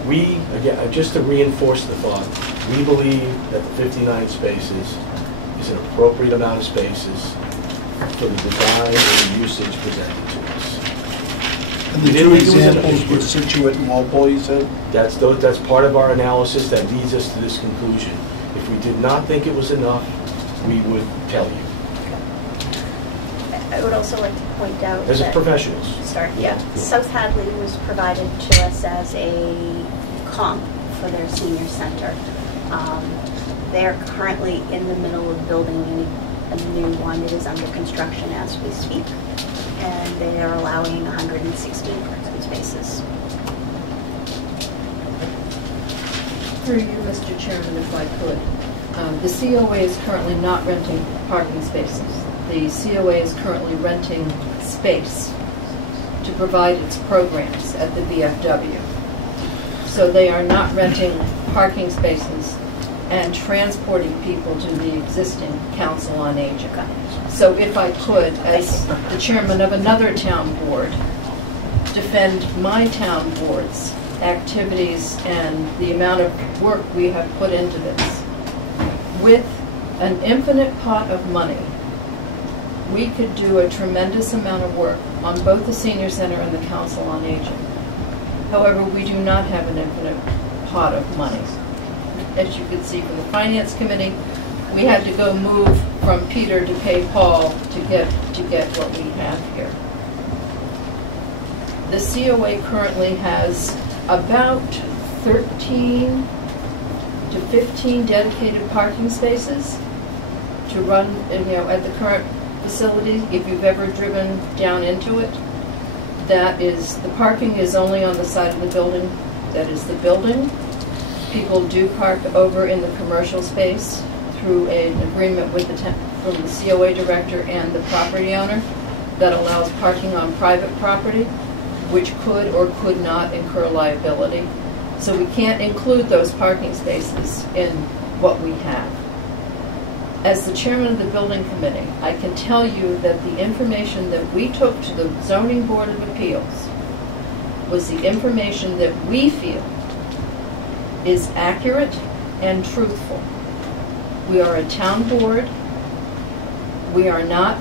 We, again, just to reinforce the thought, we believe that the 59 spaces is an appropriate amount of spaces for the design and the usage presented to us. And the 2 examples were Situate and Walpole, you said? That's part of our analysis that leads us to this conclusion. If we did not think it was enough, we would tell you. I would also like to point out as that professionals. South Hadley was provided to us as a comp for their senior center. They're currently in the middle of building a new one. It is under construction as we speak, and they are allowing 116 parking spaces. Through you, Mr. Chairman, if I could. The COA is currently not renting parking spaces. The COA is currently renting space to provide its programs at the VFW. So they are not renting parking spaces and transporting people to the existing Council on Aging. So if I could, as the chairman of another town board, defend my town board's activities and the amount of work we have put into this. With an infinite pot of money, we could do a tremendous amount of work on both the Senior Center and the Council on Aging. However, we do not have an infinite pot of money. As you can see from the Finance Committee, we had to go move from Peter to pay Paul to get what we have here. The COA currently has about 13 to 15 dedicated parking spaces to run, at the current facility. If you've ever driven down into it, the parking is only on the side of the building that is the building. People do park over in the commercial space through an agreement with from the COA director and the property owner that allows parking on private property, which could or could not incur liability. So we can't include those parking spaces in what we have. As the chairman of the building committee, I can tell you that the information that we took to the Zoning Board of Appeals was the information that we feel is accurate and truthful. We are a town board. We are not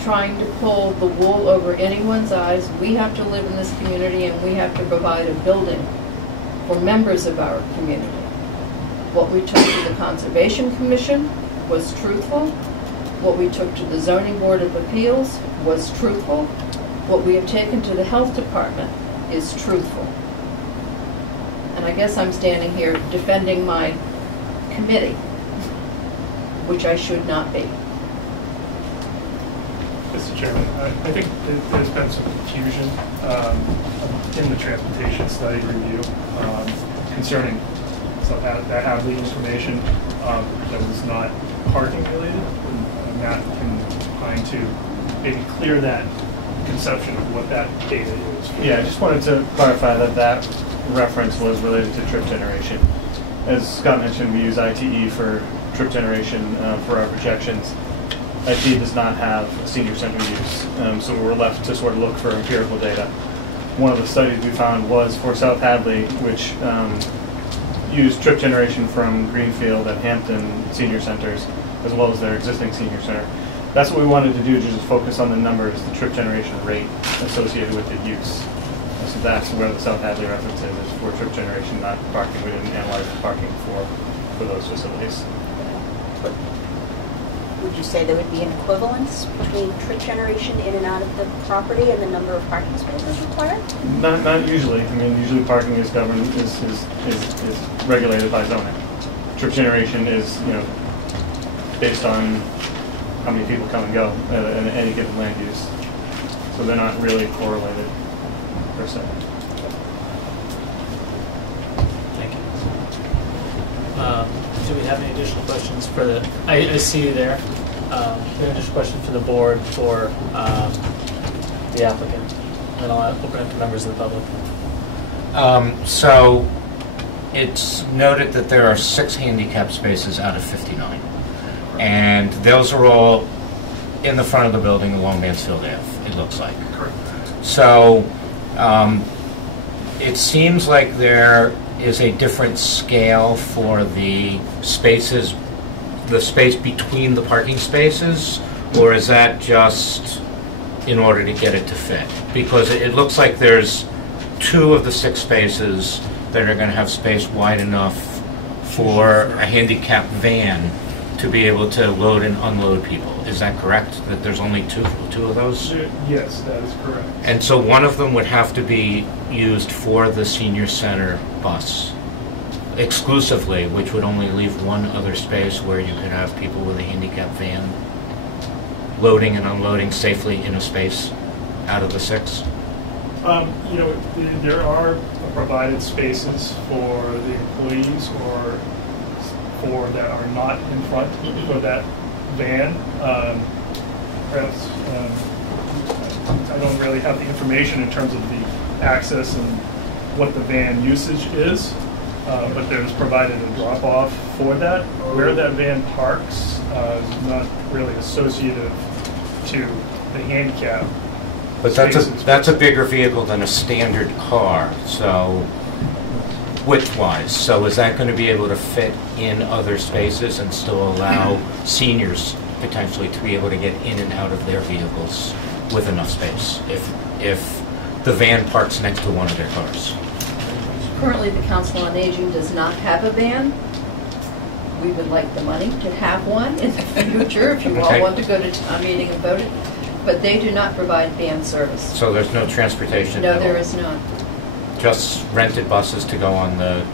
trying to pull the wool over anyone's eyes. We have to live in this community, and we have to provide a building for members of our community. What we took to the Conservation Commission was truthful. What we took to the Zoning Board of Appeals was truthful. What we have taken to the Health Department is truthful. And I guess I'm standing here defending my committee, which I should not be. Mr. Chairman, I think there's been some confusion in the transportation study review concerning some Hadley information that was not parking related. And Matt can find to maybe clear that conception of what that data is. Yeah, I just wanted to clarify that that reference was related to trip generation. As Scott mentioned, we use ITE for trip generation for our projections. ITE does not have a senior center use, so we're left to sort of look for empirical data. One of the studies we found was for South Hadley, which used trip generation from Greenfield and Hampton senior centers, as well as their existing senior center. That's what we wanted to do, just focus on the numbers, the trip generation rate associated with the use. So that's where the South Hadley reference is for trip generation, not parking. We didn't analyze the parking for those facilities. Would you say there would be an equivalence between trip generation in and out of the property and the number of parking spaces required? Not usually. I mean, usually parking is governed, is regulated by zoning. Trip generation is, based on how many people come and go in any given land use. So they're not really correlated per se. Thank you. Do we have any additional questions for the, I see you there. Any additional questions for the board for the applicant? And then I'll open it to members of the public. So it's noted that there are 6 handicap spaces out of 59. And those are all in the front of the building along Mansfield Ave, it looks like. Correct. So it seems like there is a different scale for the spaces, the space between the parking spaces, or is that just in order to get it to fit? Because it looks like there's 2 of the 6 spaces that are going to have space wide enough for a handicap van to be able to load and unload people. Is that correct? That there's only two of those? Yes, that is correct. And so one of them would have to be used for the senior center bus exclusively, which would only leave one other space where you could have people with a handicap van loading and unloading safely in a space out of the 6? There are provided spaces for the employees or for that are not in front for that van. Perhaps I don't really have the information in terms of the access and what the van usage is, but there's provided a drop-off for that. Where that van parks is not really associative to the handicap. But that's a bigger vehicle than a standard car, so width-wise. So is that going to be able to fit in other spaces and still allow seniors potentially to be able to get in and out of their vehicles with enough space if the van parks next to one of their cars? Currently, the Council on Aging does not have a van. We would like the money to have one in the future if you all want to go to town meeting and vote it. But they do not provide van service. So there's no transportation? No, there is not. Just rented buses to go on the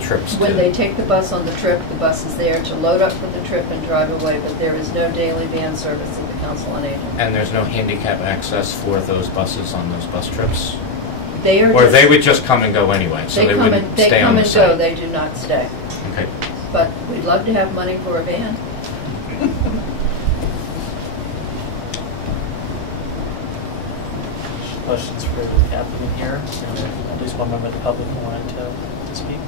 trips? When they take the bus on the trip, the bus is there to load up for the trip and drive away, but there is no daily van service at the Council on Aging. And there's no handicap access for those buses on those bus trips? Or they would just come and go anyway, so they wouldn't stay on the site? They come and go, they do not stay. Okay. But we'd love to have money for a van. Questions for the applicant here? At least one member of the public who wanted to speak.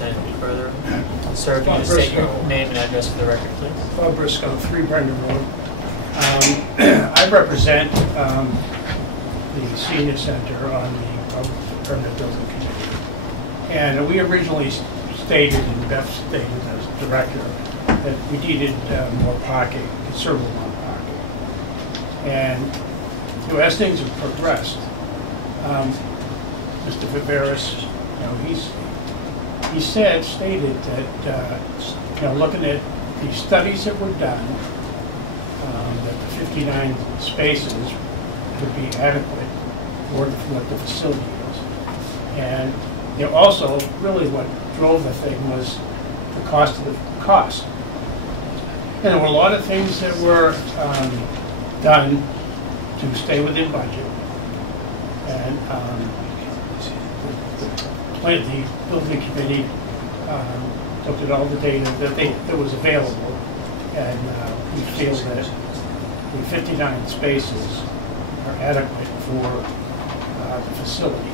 Anything further? Sir, if you just state your name and address for the record, please. Bob Briscoe, 3 Brenda Road. I represent the senior center on the permanent building committee. And we originally stated, and Beth stated as director, that we needed more parking, considerable amount of parking. And as things have progressed, Mr. Viveris, he stated that, looking at the studies that were done, that the 59 spaces would be adequate for what the facility is. And also, really what drove the thing was the cost of the cost. And there were a lot of things that were done to stay within budget. And the building committee looked at all the data that was available, and we feel that the 59 spaces are adequate for the facility.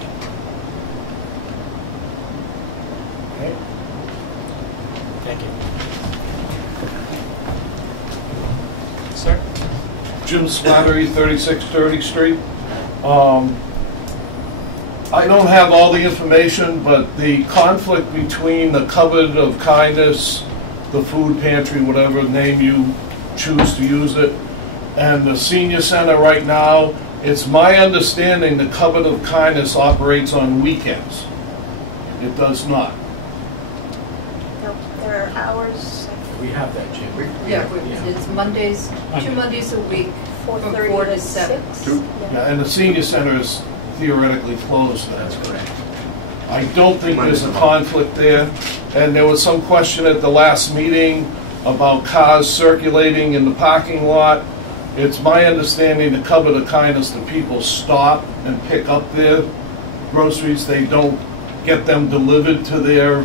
Okay. Thank you. Sir? Jim Slattery, 36 30 Street. I don't have all the information, but the conflict between the Cupboard of Kindness, the food pantry, whatever name you choose to use it, and the senior center right now, it's my understanding the Cupboard of Kindness operates on weekends. It does not. There are hours. We have that, Jim. It's Mondays, 2 Mondays a week, 4:30 4 to to 7. 6. Yeah, and the senior center is theoretically closed. That's correct. I don't think there's a conflict there. And there was some question at the last meeting about cars circulating in the parking lot. It's my understanding the Cupboard of Kindness, the people stop and pick up their groceries. They don't get them delivered to their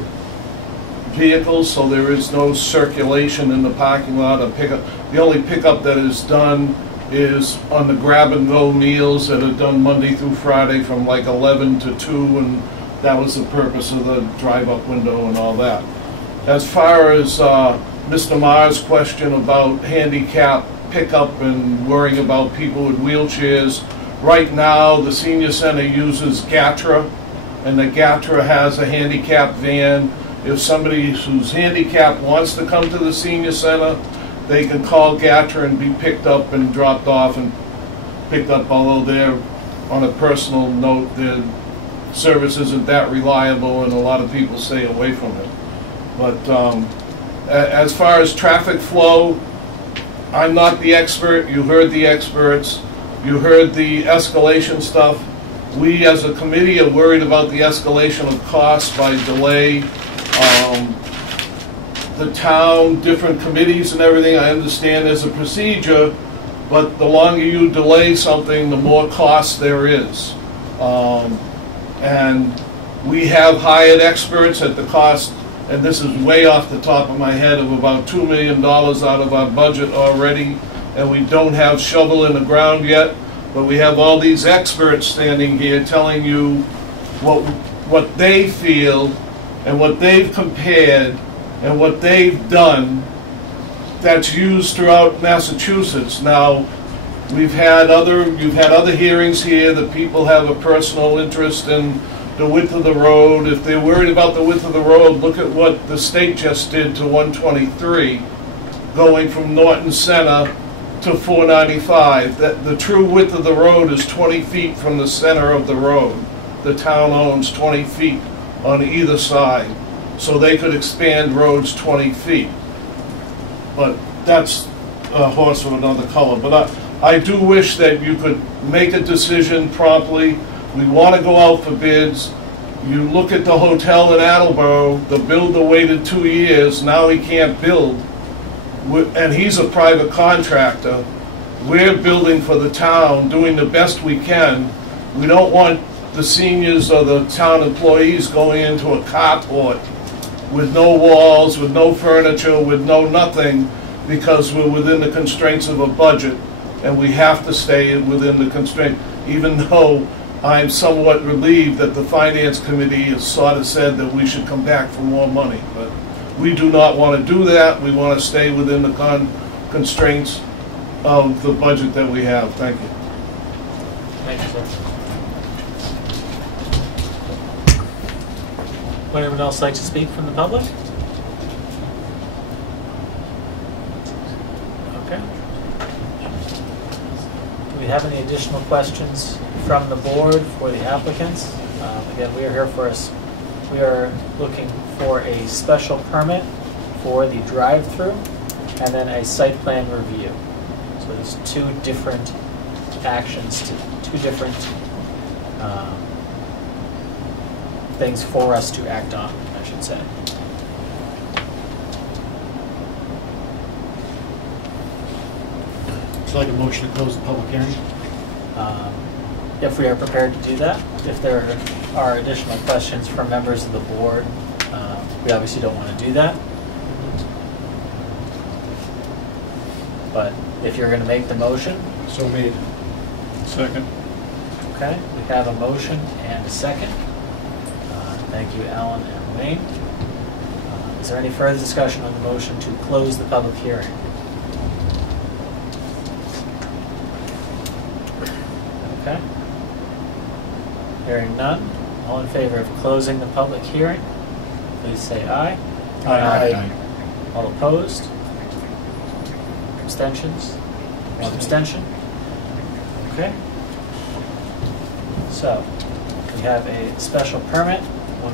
vehicles, so there is no circulation in the parking lot or pickup. The only pickup that is done is on the grab-and-go meals that are done Monday through Friday from like 11 to 2, and that was the purpose of the drive-up window and all that. As far as Mr. Maher's question about handicap pickup and worrying about people with wheelchairs, right now the senior center uses GATRA, and the GATRA has a handicap van. If somebody who's handicapped wants to come to the senior center, they can call GATRA and be picked up and dropped off and picked up, although they're, on a personal note, their service isn't that reliable and a lot of people stay away from it. But as far as traffic flow, I'm not the expert. You heard the experts. You heard the escalation stuff. We as a committee are worried about the escalation of costs by delay. The town, different committees and everything, I understand there's a procedure, but the longer you delay something, the more cost there is. And we have hired experts at the cost, and this is way off the top of my head, of about $2 million out of our budget already, and we don't have shovel in the ground yet, but we have all these experts standing here telling you what they feel and what they've compared and what they've done that's used throughout Massachusetts. Now, you've had other hearings here that people have a personal interest in the width of the road. If they're worried about the width of the road, look at what the state just did to 123, going from Norton Center to 495. That the true width of the road is 20 feet from the center of the road. The town owns 20 feet on either side, so they could expand roads 20 feet. But that's a horse of another color. But I do wish that you could make a decision promptly. We want to go out for bids. You look at the hotel in Attleboro, the builder waited 2 years, now he can't build. And he's a private contractor. We're building for the town, doing the best we can. We don't want the seniors or the town employees going into a carport with no walls, with no furniture, with no nothing, because we're within the constraints of a budget, and we have to stay within the constraint, even though I'm somewhat relieved that the Finance Committee has sort of said that we should come back for more money. But we do not want to do that. We want to stay within the constraints of the budget that we have. Thank you. Thank you, sir. Would anyone else like to speak from the public? Okay. Do we have any additional questions from the board for the applicants? Again, we are here for a we are looking for a special permit for the drive-through and then a site plan review. So there's two different actions, two different things for us to act on, I should say. Would you like a motion to close the public hearing? If we are prepared to do that. If there are additional questions from members of the board, we obviously don't want to do that. But if you're going to make the motion. So made. Second. Okay, we have a motion and a second. Thank you, Alan and Wayne. Is there any further discussion on the motion to close the public hearing? Okay. Hearing none. All in favor of closing the public hearing, please say aye. Aye. All opposed? Abstentions? One abstention? Okay. So, we have a special permit,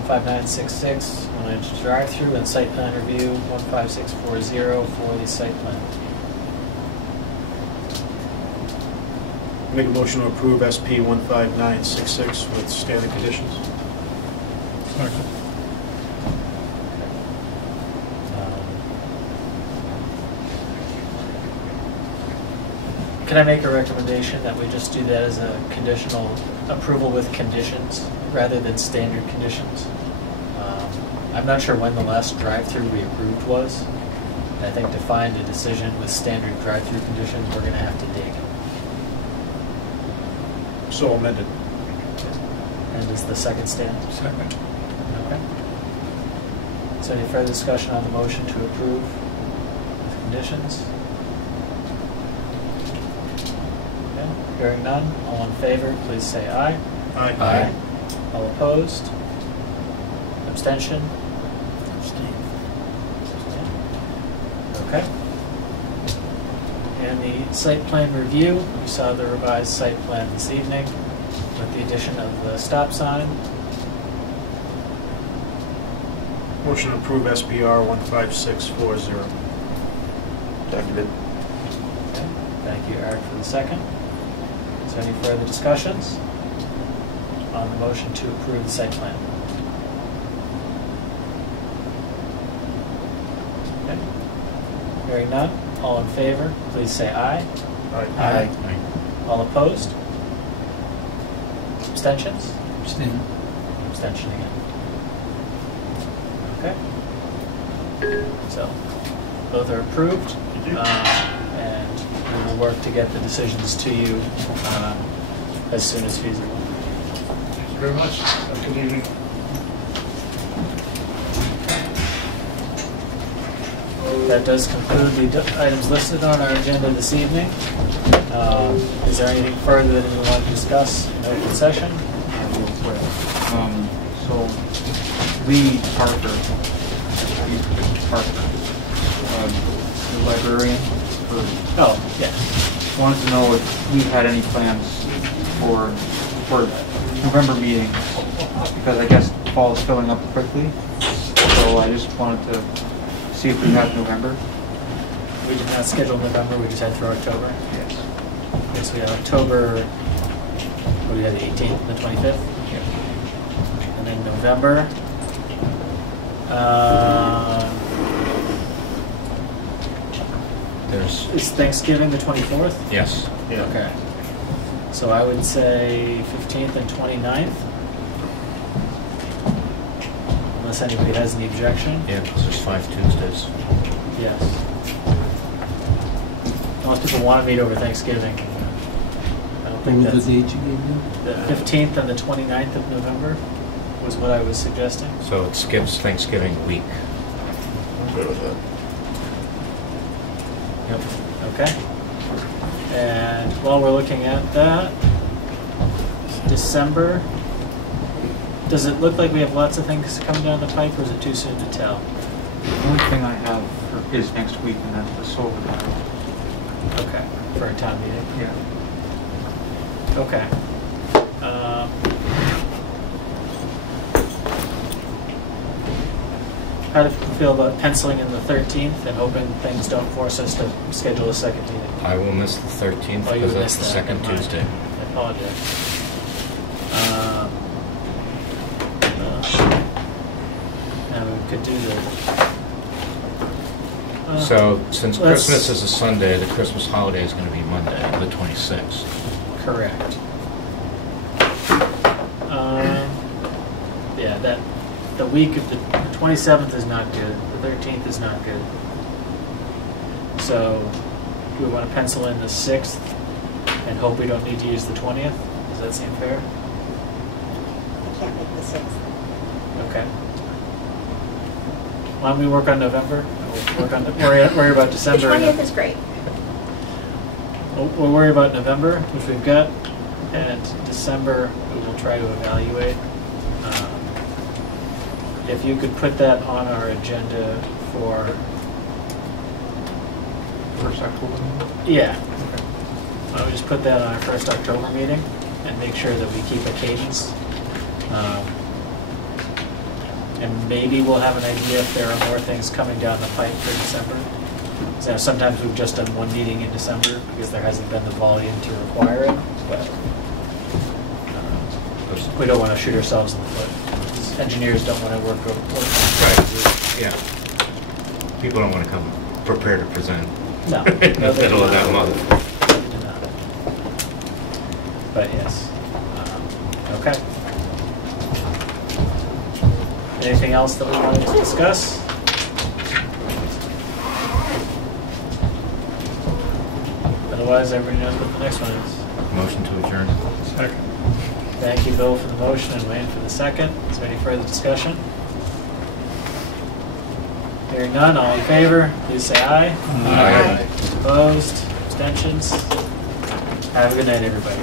15966, 1-inch drive-through, and site plan review, 15640 for the site plan. Make a motion to approve SP 15966 with standard conditions. Second. Can I make a recommendation that we just do that as a conditional approval with conditions rather than standard conditions? I'm not sure when the last drive-through we approved was. And I think to find a decision with standard drive-through conditions, we're going to have to dig. So amended. And does the second stand? Second. Okay. Is there any further discussion on the motion to approve with conditions? Okay. Hearing none, all in favor, please say aye. Aye. Aye. All opposed? Abstention? Abstain. Okay. And the site plan review, we saw the revised site plan this evening with the addition of the stop sign. Motion to approve SPR 15640. Seconded. Okay. Thank you, Eric, for the second. Is there any further discussions on the motion to approve the site plan? Okay. Hearing none, all in favor, please say aye. Aye. All opposed? Abstentions? Abstain. Abstention again. Okay. So, both are approved, and we will work to get the decisions to you as soon as feasible. Thank you very much. Have a good evening. That does conclude the items listed on our agenda this evening. Is there anything further that anyone want to discuss in open session? Real quick. So, Lee Parker, the librarian, Oh, yeah. wanted to know if we had any plans for November meeting, because I guess fall is filling up quickly. So I just wanted to see if we had November. We did not schedule November, we just had through October. Yes. Okay, so we have October, what do we have, the 18th and the 25th? Yes. And then November. Is Thanksgiving the 24th? Yes. Yeah. Okay. So I would say 15th and 29th. Unless anybody has any objection. Yeah, because there's 5 Tuesdays. Yes. Most people want to meet over Thanksgiving. I don't think that's... the date you gave me? The 15th and the 29th of November was what I was suggesting. So it skips Thanksgiving week. I'm good with that. Yep. Okay. And while we're looking at that, December, does it look like we have lots of things coming down the pipe, or is it too soon to tell? The only thing I have is next week, and that's the solar battle. Okay. For a town meeting? Yeah. Okay. how do you feel about penciling in the 13th and hoping things don't force us to schedule a second meeting? I will miss the 13th Oh, you because will that's the miss that. second Never mind. Tuesday. I apologize. Now we could do the. So, since let's- Christmas is a Sunday, the Christmas holiday is going to be Monday, the 26th. Correct. Yeah, that the week of the 27th is not good. The 13th is not good. So, do we want to pencil in the 6th and hope we don't need to use the 20th? Does that seem fair? I can't make the 6th. Okay. Why don't we work on November? We'll work on worry about The December. 20th is great. We'll worry about November, which we've got, and December we will try to evaluate. If you could put that on our agenda for First October. Yeah. Why don't we just put that on our first October meeting and make sure that we keep a cadence. And maybe we'll have an idea if there are more things coming down the pipe for December. So sometimes we've just done one meeting in December because there hasn't been the volume to require it, but we don't want to shoot ourselves in the foot. Engineers don't want to work. Right. Yeah. People don't want to come prepared to present. No. In the middle of that month. But yes. Okay. Anything else that we wanted to discuss? Otherwise, everybody knows what the next one is. Motion to adjourn. Second. Thank you, Bill, for the motion and Wayne for the second. Is there any further discussion? Hearing none, all in favor, please say aye. Aye. Opposed? Abstentions? Have a good night, everybody.